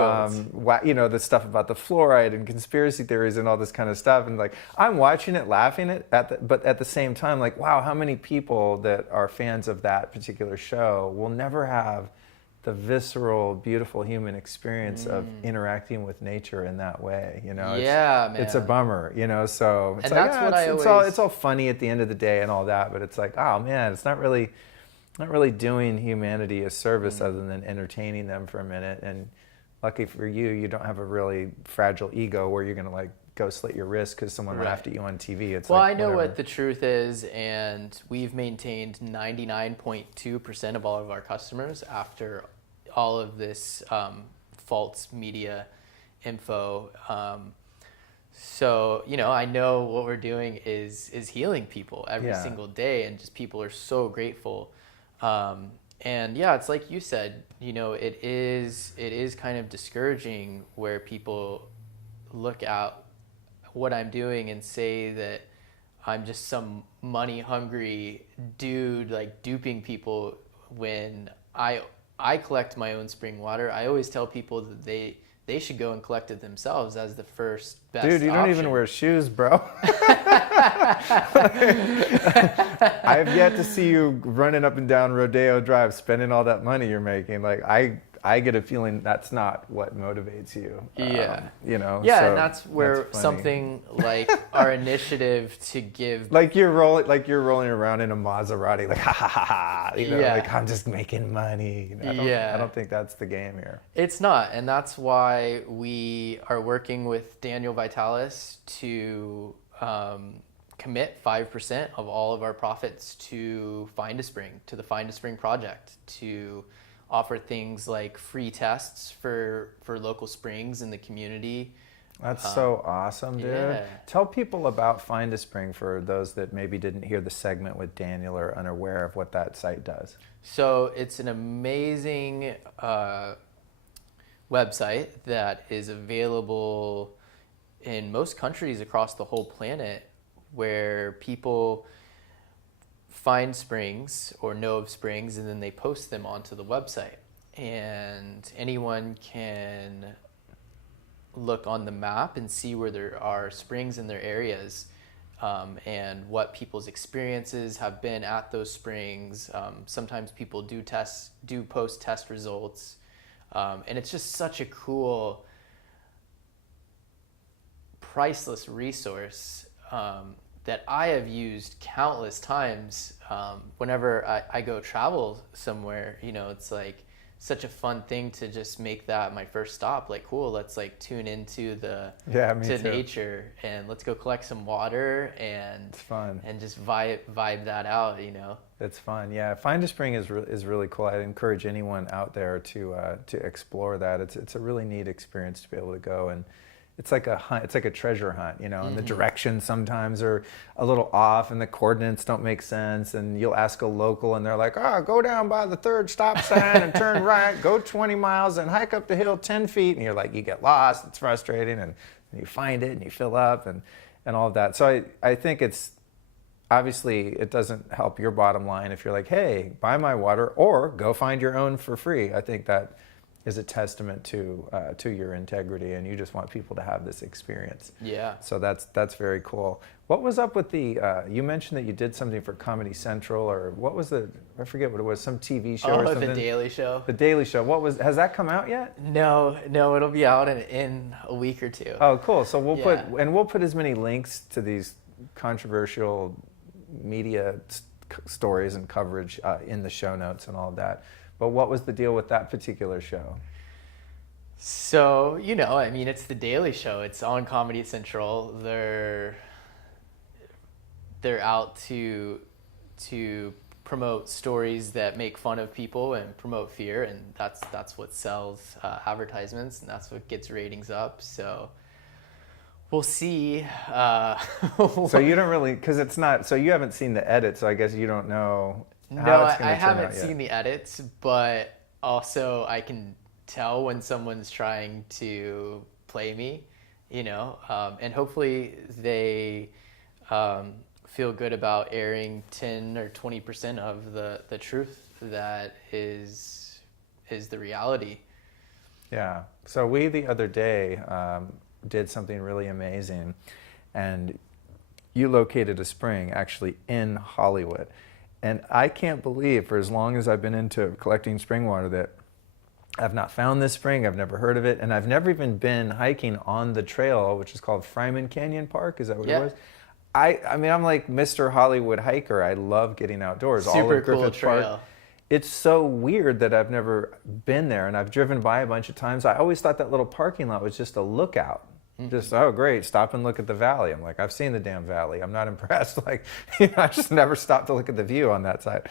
the stuff about the fluoride and conspiracy theories and all this kind of stuff. And like, I'm watching it, laughing but at the same time, like, wow, how many people that are fans of that particular show will never have the visceral, beautiful human experience of interacting with nature in that way, Yeah, man. It's a bummer, so it's and like, that's it's all funny at the end of the day and all that, but it's like, oh man, it's not really doing humanity a service other than entertaining them for a minute. And lucky for you, you don't have a really fragile ego where you're gonna like go slit your wrist because someone laughed at you on TV. It's I know what the truth is, and we've maintained 99.2% of all of our customers after all of this false media info. So I know what we're doing is healing people every single day, and just people are so grateful. And yeah, it's like you said, it is kind of discouraging where people look at what I'm doing and say that I'm just some money hungry dude like duping people, when I collect my own spring water. I always tell people that they should go and collect it themselves as the first best Dude, you option. don't even wear shoes, bro. I've yet to see you running up and down Rodeo Drive spending all that money you're making. Like, I get a feeling that's not what motivates you. Yeah. You know. Yeah, so and that's where that's funny. something like our initiative to give Like you're rolling around in a Maserati, like ha ha ha ha. You know, Yeah. like I'm just making money. I don't think that's the game here. It's not, and that's why we are working with Daniel Vitalis to commit 5% of all of our profits to Find a Spring, to the Find a Spring project, to offer things like free tests for local springs in the community. That's so awesome, dude. Yeah. Tell people about Find a Spring for those that maybe didn't hear the segment with Daniel or unaware of what that site does. So it's an amazing website that is available in most countries across the whole planet, where people find springs or know of springs and then they post them onto the website. And anyone can look on the map and see where there are springs in their areas, and what people's experiences have been at those springs. Sometimes people do post test results, and it's just such a cool, priceless resource that I have used countless times. Whenever I go travel somewhere, you know, it's like such a fun thing to just make that my first stop. Like, cool, let's like tune into nature, and let's go collect some water, and It's fun. and just vibe that out, you know. It's fun. Yeah, Find a Spring is really cool. I'd encourage anyone out there to explore that. It's a really neat experience to be able to go, and it's like a hunt. It's like a treasure hunt, you know. And the directions sometimes are a little off, and the coordinates don't make sense. And you'll ask a local, and they're like, "Oh, go down by the third stop sign and turn right. Go 20 miles and hike up the hill 10 feet." And you're like, you get lost. It's frustrating, and you find it and you fill up and all of that. So I think it's obviously it doesn't help your bottom line if you're like, "Hey, buy my water or go find your own for free." I think that is a testament to your integrity, and you just want people to have this experience. Yeah. So that's very cool. What was up with the? You mentioned that you did something for Comedy Central, or what was the? I forget what it was. Some TV show or something. The Daily Show. The Daily Show. What was? Has that come out yet? No, it'll be out in a week or two. Oh, cool. So we'll Yeah. put as many links to these controversial media stories and coverage in the show notes and all of that. But what was the deal with that particular show? So, you know, I mean, it's the Daily Show. It's on Comedy Central. They're out to promote stories that make fun of people and promote fear, and that's what sells advertisements, and that's what gets ratings up. So we'll see. So you don't really, because it's not. So you haven't seen the edit, so I guess you don't know. No, I haven't seen the edits, but also I can tell when someone's trying to play me, you know, and hopefully they feel good about airing 10 or 20% of the truth that is the reality. Yeah. So we the other day did something really amazing, and you located a spring actually in Hollywood. And I can't believe, for as long as I've been into collecting spring water, that I've not found this spring. I've never heard of it, and I've never even been hiking on the trail, which is called Fryman Canyon Park. Is that what it was? I mean, I'm like Mr. Hollywood hiker. I love getting outdoors. Super cool trail. Park. It's so weird that I've never been there, and I've driven by a bunch of times. I always thought that little parking lot was just a lookout. Just, oh, great, stop and look at the valley. I'm like, I've seen the damn valley. I'm not impressed. Like, you know, I just never stopped to look at the view on that side.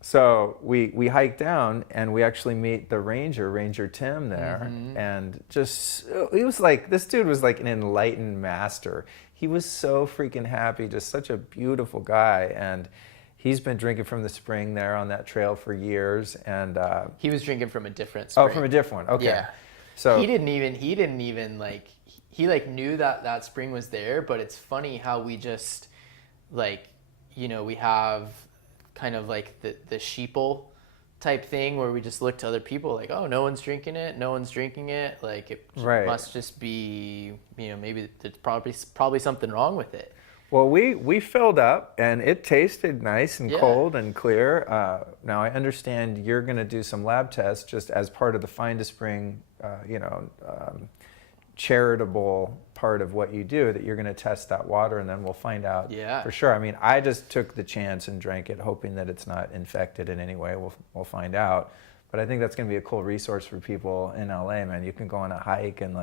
So we hike down, and we actually meet the Ranger Tim there. And just, he was like, this dude was like an enlightened master. He was so freaking happy, just such a beautiful guy. And he's been drinking from the spring there on that trail for years. And he was drinking from a different spring. Oh, from a different one. Okay. Yeah. So he didn't even like, he like knew that spring was there, but it's funny how we just like, you know, we have kind of like the sheeple type thing where we just look to other people like, oh, no one's drinking it. Like it must just be, you know, maybe there's probably something wrong with it. Well, we filled up, and it tasted nice and Yeah. cold and clear. Now I understand you're going to do some lab tests just as part of the Find a Spring, charitable part of what you do. That you're going to test that water, and then we'll find out Yeah. for sure. I mean, I just took the chance and drank it, hoping that it's not infected in any way. We'll find out. But I think that's going to be a cool resource for people in LA, man. You can go on a hike and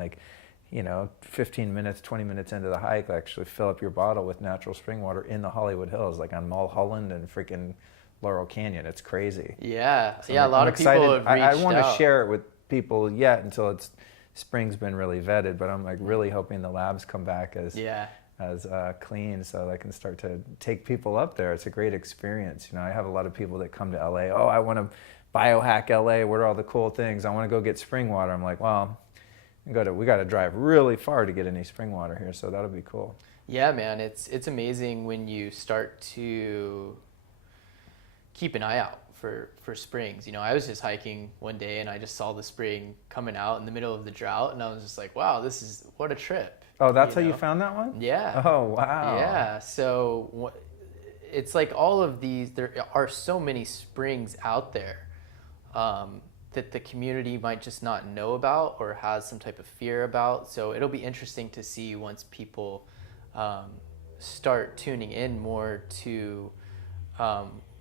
15 minutes, 20 minutes into the hike, actually fill up your bottle with natural spring water in the Hollywood Hills, like on Mulholland and freaking Laurel Canyon. It's crazy. Yeah. So Yeah. A lot I'm of people excited. have reached I want to out. share it with people yet until spring's been really vetted, but I'm like really hoping the labs come back as Yeah. clean, so I can start to take people up there. It's a great experience. I have a lot of people that come to LA. Oh, I want to biohack LA. What are all the cool things? I want to go get spring water. I'm like, well, we got to drive really far to get any spring water here, so that'll be cool. Yeah, man, it's amazing when you start to keep an eye out for springs. I was just hiking one day and I just saw the spring coming out in the middle of the drought, and I was just like, wow, what a trip. Oh, that's how you found that one? Yeah. Oh, wow. Yeah. So it's like all of these, there are so many springs out there that the community might just not know about or has some type of fear about. So it'll be interesting to see once people start tuning in more to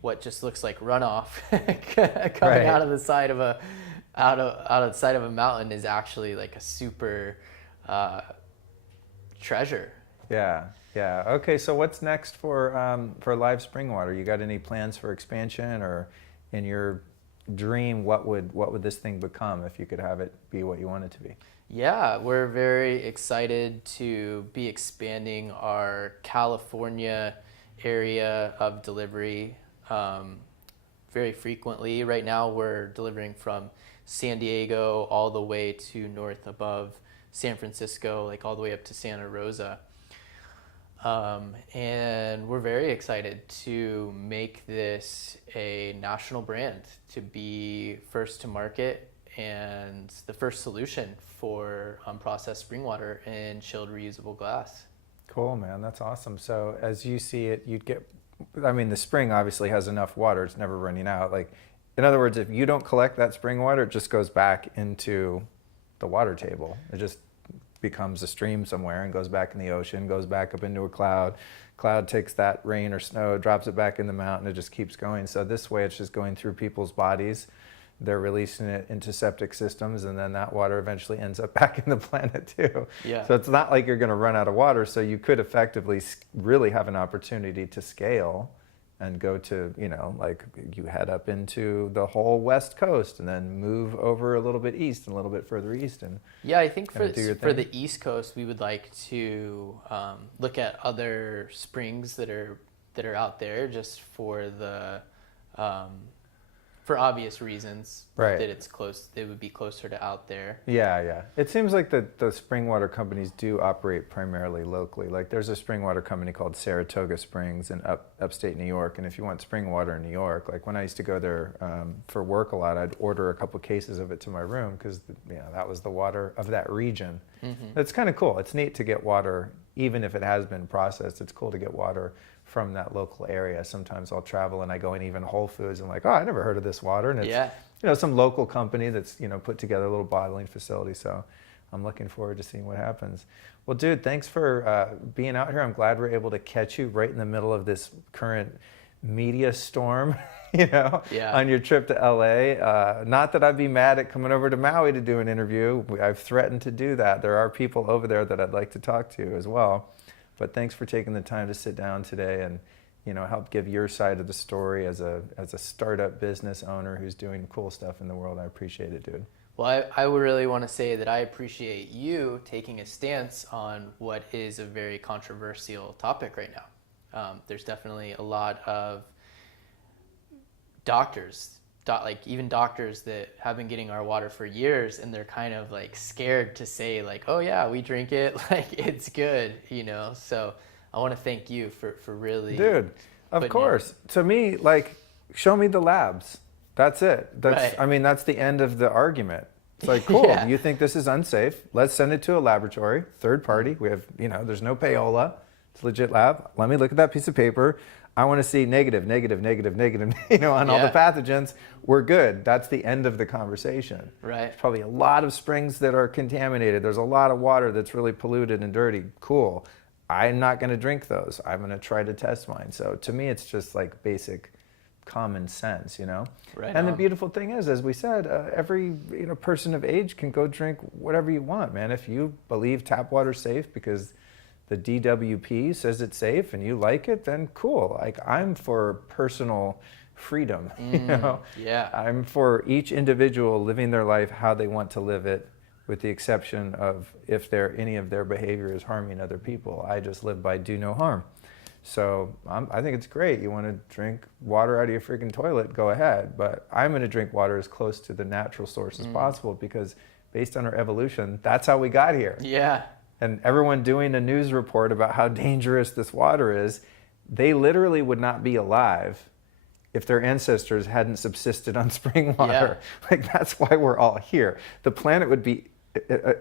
what just looks like runoff coming Right. out of the side of a mountain is actually like a super treasure. Yeah. Okay, so what's next for live spring water? You got any plans for expansion, or in your dream, what would this thing become if you could have it be what you want it to be? Yeah, we're very excited to be expanding our California area of delivery very frequently. Right now we're delivering from San Diego all the way to north above San Francisco, like all the way up to Santa Rosa. And we're very excited to make this a national brand, to be first to market and the first solution for unprocessed spring water in chilled reusable glass. Cool, man. That's awesome. So as you see it, the spring obviously has enough water. It's never running out. Like, in other words, if you don't collect that spring water, it just goes back into the water table. It just becomes a stream somewhere and goes back in the ocean, goes back up into a cloud. Cloud takes that rain or snow, drops it back in the mountain. It just keeps going. So this way it's just going through people's bodies. They're releasing it into septic systems, and then that water eventually ends up back in the planet too. Yeah. So it's not like you're going to run out of water. So you could effectively really have an opportunity to scale and go to, you head up into the whole West Coast and then move over a little bit east and a little bit further east. And yeah, I think for thing. the East Coast, we would like to look at other springs that are out there, just for the for obvious reasons, right, that it's close. It would be closer to out there. Yeah. It seems like the spring water companies do operate primarily locally. Like, there's a spring water company called Saratoga Springs in upstate New York, and if you want spring water in New York, like when I used to go there for work a lot, I'd order a couple cases of it to my room because that was the water of that region. Mm-hmm. That's kind of cool. It's neat to get water, even if it has been processed. It's cool to get water from that local area. Sometimes I'll travel and I go in even Whole Foods and like, oh, I never heard of this water. And it's some local company that's put together a little bottling facility. So I'm looking forward to seeing what happens. Well, dude, thanks for being out here. I'm glad we're able to catch you right in the middle of this current media storm, on your trip to LA. Not that I'd be mad at coming over to Maui to do an interview. I've threatened to do that. There are people over there that I'd like to talk to as well. But thanks for taking the time to sit down today and, help give your side of the story as a startup business owner who's doing cool stuff in the world. I appreciate it, dude. Well, I would really want to say that I appreciate you taking a stance on what is a very controversial topic right now. There's definitely a lot of doctors, even doctors that have been getting our water for years, and they're kind of like scared to say like, oh yeah, we drink it, like it's good, So I want to thank you for really. Dude, of course. To me, like, show me the labs. That's it. That's right. That's the end of the argument. It's like, cool, Yeah. You think this is unsafe? Let's send it to a laboratory, third party. We have, there's no payola. It's a legit lab. Let me look at that piece of paper. I want to see negative, negative, negative, negative, on all the pathogens. We're good. That's the end of the conversation. Right. There's probably a lot of springs that are contaminated. There's a lot of water that's really polluted and dirty. Cool. I'm not going to drink those. I'm going to try to test mine. So to me, it's just like basic common sense, Right and on. the beautiful thing is, as we said, every person of age can go drink whatever you want, man. If you believe tap water's safe because the DWP says it's safe and you like it, then cool. Like, I'm for personal freedom, Yeah. I'm for each individual living their life how they want to live it, with the exception of if any of their behavior is harming other people. I just live by do no harm. So I think it's great. You want to drink water out of your freaking toilet, go ahead. But I'm going to drink water as close to the natural source as possible, because based on our evolution, that's how we got here. Yeah. And everyone doing a news report about how dangerous this water is, they literally would not be alive if their ancestors hadn't subsisted on spring water. Yeah. Like, that's why we're all here. The planet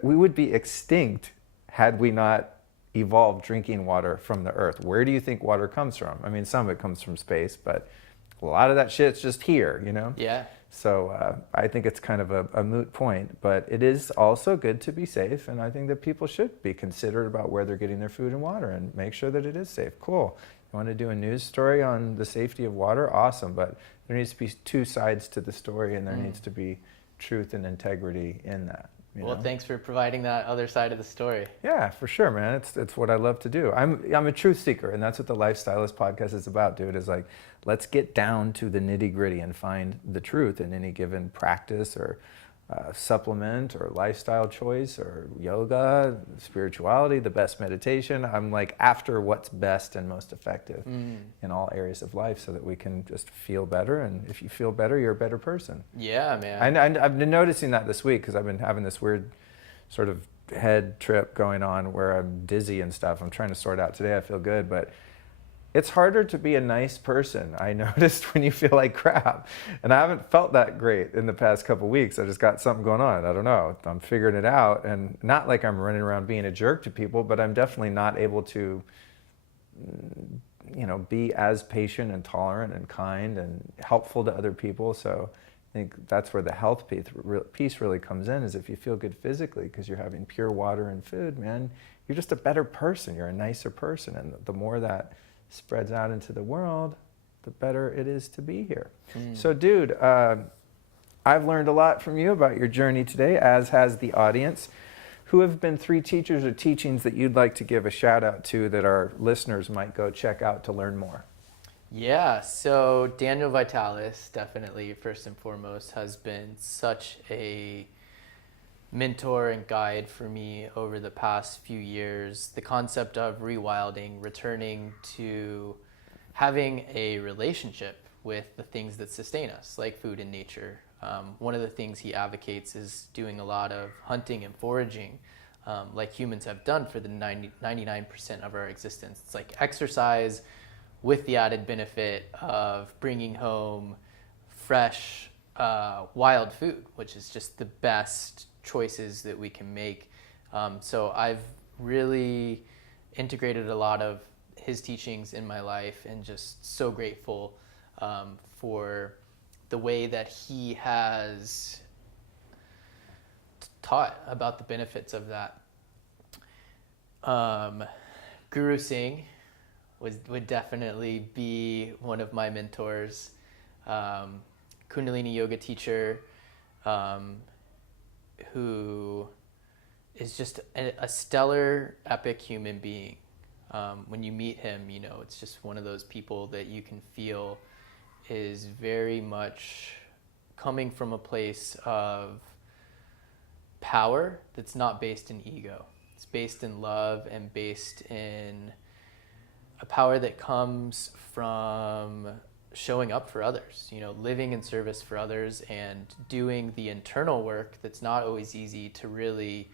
we would be extinct had we not evolved drinking water from the earth. Where do you think water comes from? I mean, some of it comes from space, but a lot of that shit's just here, Yeah. So I think it's kind of a moot point, but it is also good to be safe, and I think that people should be considerate about where they're getting their food and water and make sure that it is safe. Cool. You want to do a news story on the safety of water? Awesome, but there needs to be two sides to the story, and there needs to be truth and integrity in that. Well, thanks for providing that other side of the story. Yeah, for sure, man. It's what I love to do. I'm a truth seeker, and that's what the Lifestylist podcast is about, dude. Is like, let's get down to the nitty gritty and find the truth in any given practice or supplement or lifestyle choice or yoga, spirituality, the best meditation. I'm like after what's best and most effective in all areas of life, so that we can just feel better. And if you feel better, you're a better person. Yeah, man. I've been noticing that this week, because I've been having this weird sort of head trip going on where I'm dizzy and stuff. I'm trying to sort out today. I feel good, but it's harder to be a nice person, I noticed, when you feel like crap. And I haven't felt that great in the past couple weeks. I just got something going on. I don't know. I'm figuring it out. And not like I'm running around being a jerk to people, but I'm definitely not able to, be as patient and tolerant and kind and helpful to other people. So I think that's where the health piece really comes in, is if you feel good physically because you're having pure water and food, man, you're just a better person. You're a nicer person. And the more that spreads out into the world, the better it is to be here. So, dude, I've learned a lot from you about your journey today, as has the audience. Who have been 3 teachers or teachings that you'd like to give a shout out to that our listeners might go check out to learn more? Yeah, so Daniel Vitalis, definitely, first and foremost, has been such a mentor and guide for me over the past few years. The concept of rewilding, returning to having a relationship with the things that sustain us, like food and nature. One of the things he advocates is doing a lot of hunting and foraging, like humans have done for the 99% of our existence. It's like exercise with the added benefit of bringing home fresh, wild food, which is just the best choices that we can make. So I've really integrated a lot of his teachings in my life, and just so grateful for the way that he has taught about the benefits of that. Guru Singh would definitely be one of my mentors. Kundalini yoga teacher, who is just a stellar, epic human being. When you meet him, it's just one of those people that you can feel is very much coming from a place of power that's not based in ego. It's based in love and based in a power that comes from showing up for others, living in service for others and doing the internal work that's not always easy to really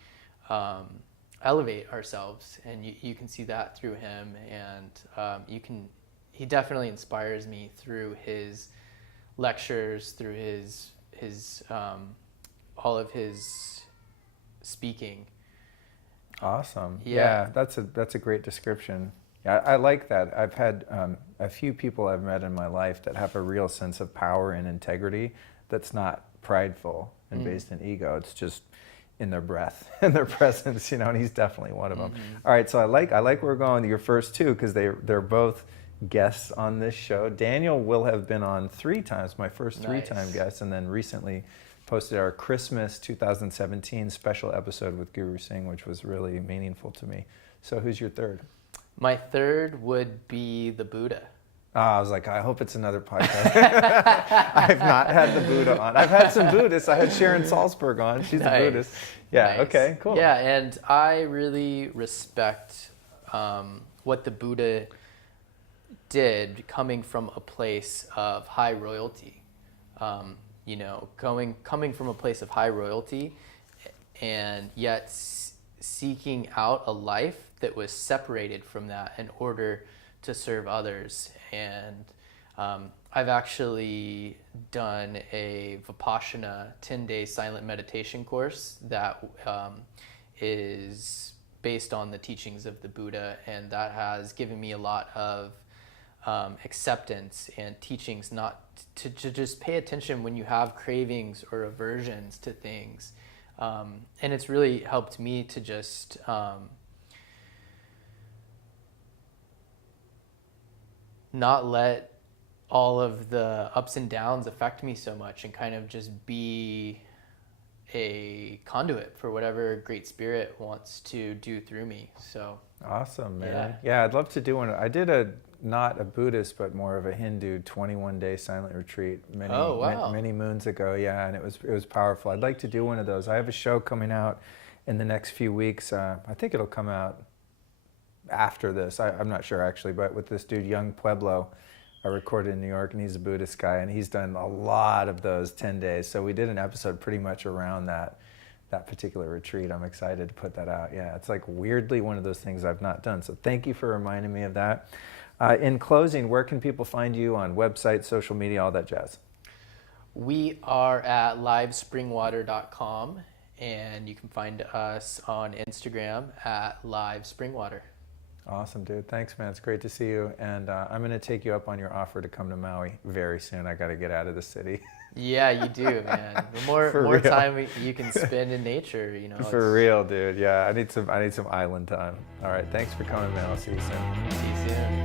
elevate ourselves. And you can see that through him, and he definitely inspires me through his lectures, through his all of his speaking. Awesome. Yeah. That's a great description. Yeah, I like that. I've had a few people I've met in my life that have a real sense of power and integrity that's not prideful and based in ego. It's just in their breath, in their presence, and he's definitely one of them. All right, so I like where we're going with your first two because they're both guests on this show. Daniel will have been on 3 times, my first 3-time guest, and then recently posted our Christmas 2017 special episode with Guru Singh, which was really meaningful to me. So who's your third? My third would be the Buddha. I was like, I hope it's another podcast. I've not had the Buddha on. I've had some Buddhists. I had Sharon Salzberg on. She's a Buddhist. Yeah, okay, cool. Yeah, and I really respect what the Buddha did coming from a place of high royalty. Coming from a place of high royalty and yet seeking out a life that was separated from that in order to serve others. And I've actually done a Vipassana 10-day silent meditation course that is based on the teachings of the Buddha, and that has given me a lot of acceptance and teachings not to just pay attention when you have cravings or aversions to things. And it's really helped me to just not let all of the ups and downs affect me so much and kind of just be a conduit for whatever Great Spirit wants to do through me. So awesome, man. Yeah, I'd love to do one. I did not a Buddhist, but more of a Hindu 21-day silent retreat many moons ago. Yeah, and it was powerful. I'd like to do one of those. I have a show coming out in the next few weeks. I think it'll come out after this. I'm not sure actually, but with this dude, Young Pueblo, I recorded in New York, and he's a Buddhist guy, and he's done a lot of those 10 days. So we did an episode pretty much around that particular retreat. I'm excited to put that out. Yeah, it's like weirdly one of those things I've not done. So thank you for reminding me of that. In closing, where can people find you on website, social media, all that jazz? We are at livespringwater.com, and you can find us on Instagram at livespringwater. Awesome, dude. Thanks, man. It's great to see you. And I'm going to take you up on your offer to come to Maui very soon. I got to get out of the city. Yeah, you do, man. The more time you can spend in nature, For real, dude. Yeah, I need some island time. All right. Thanks for coming, man. I'll see you soon. See you soon.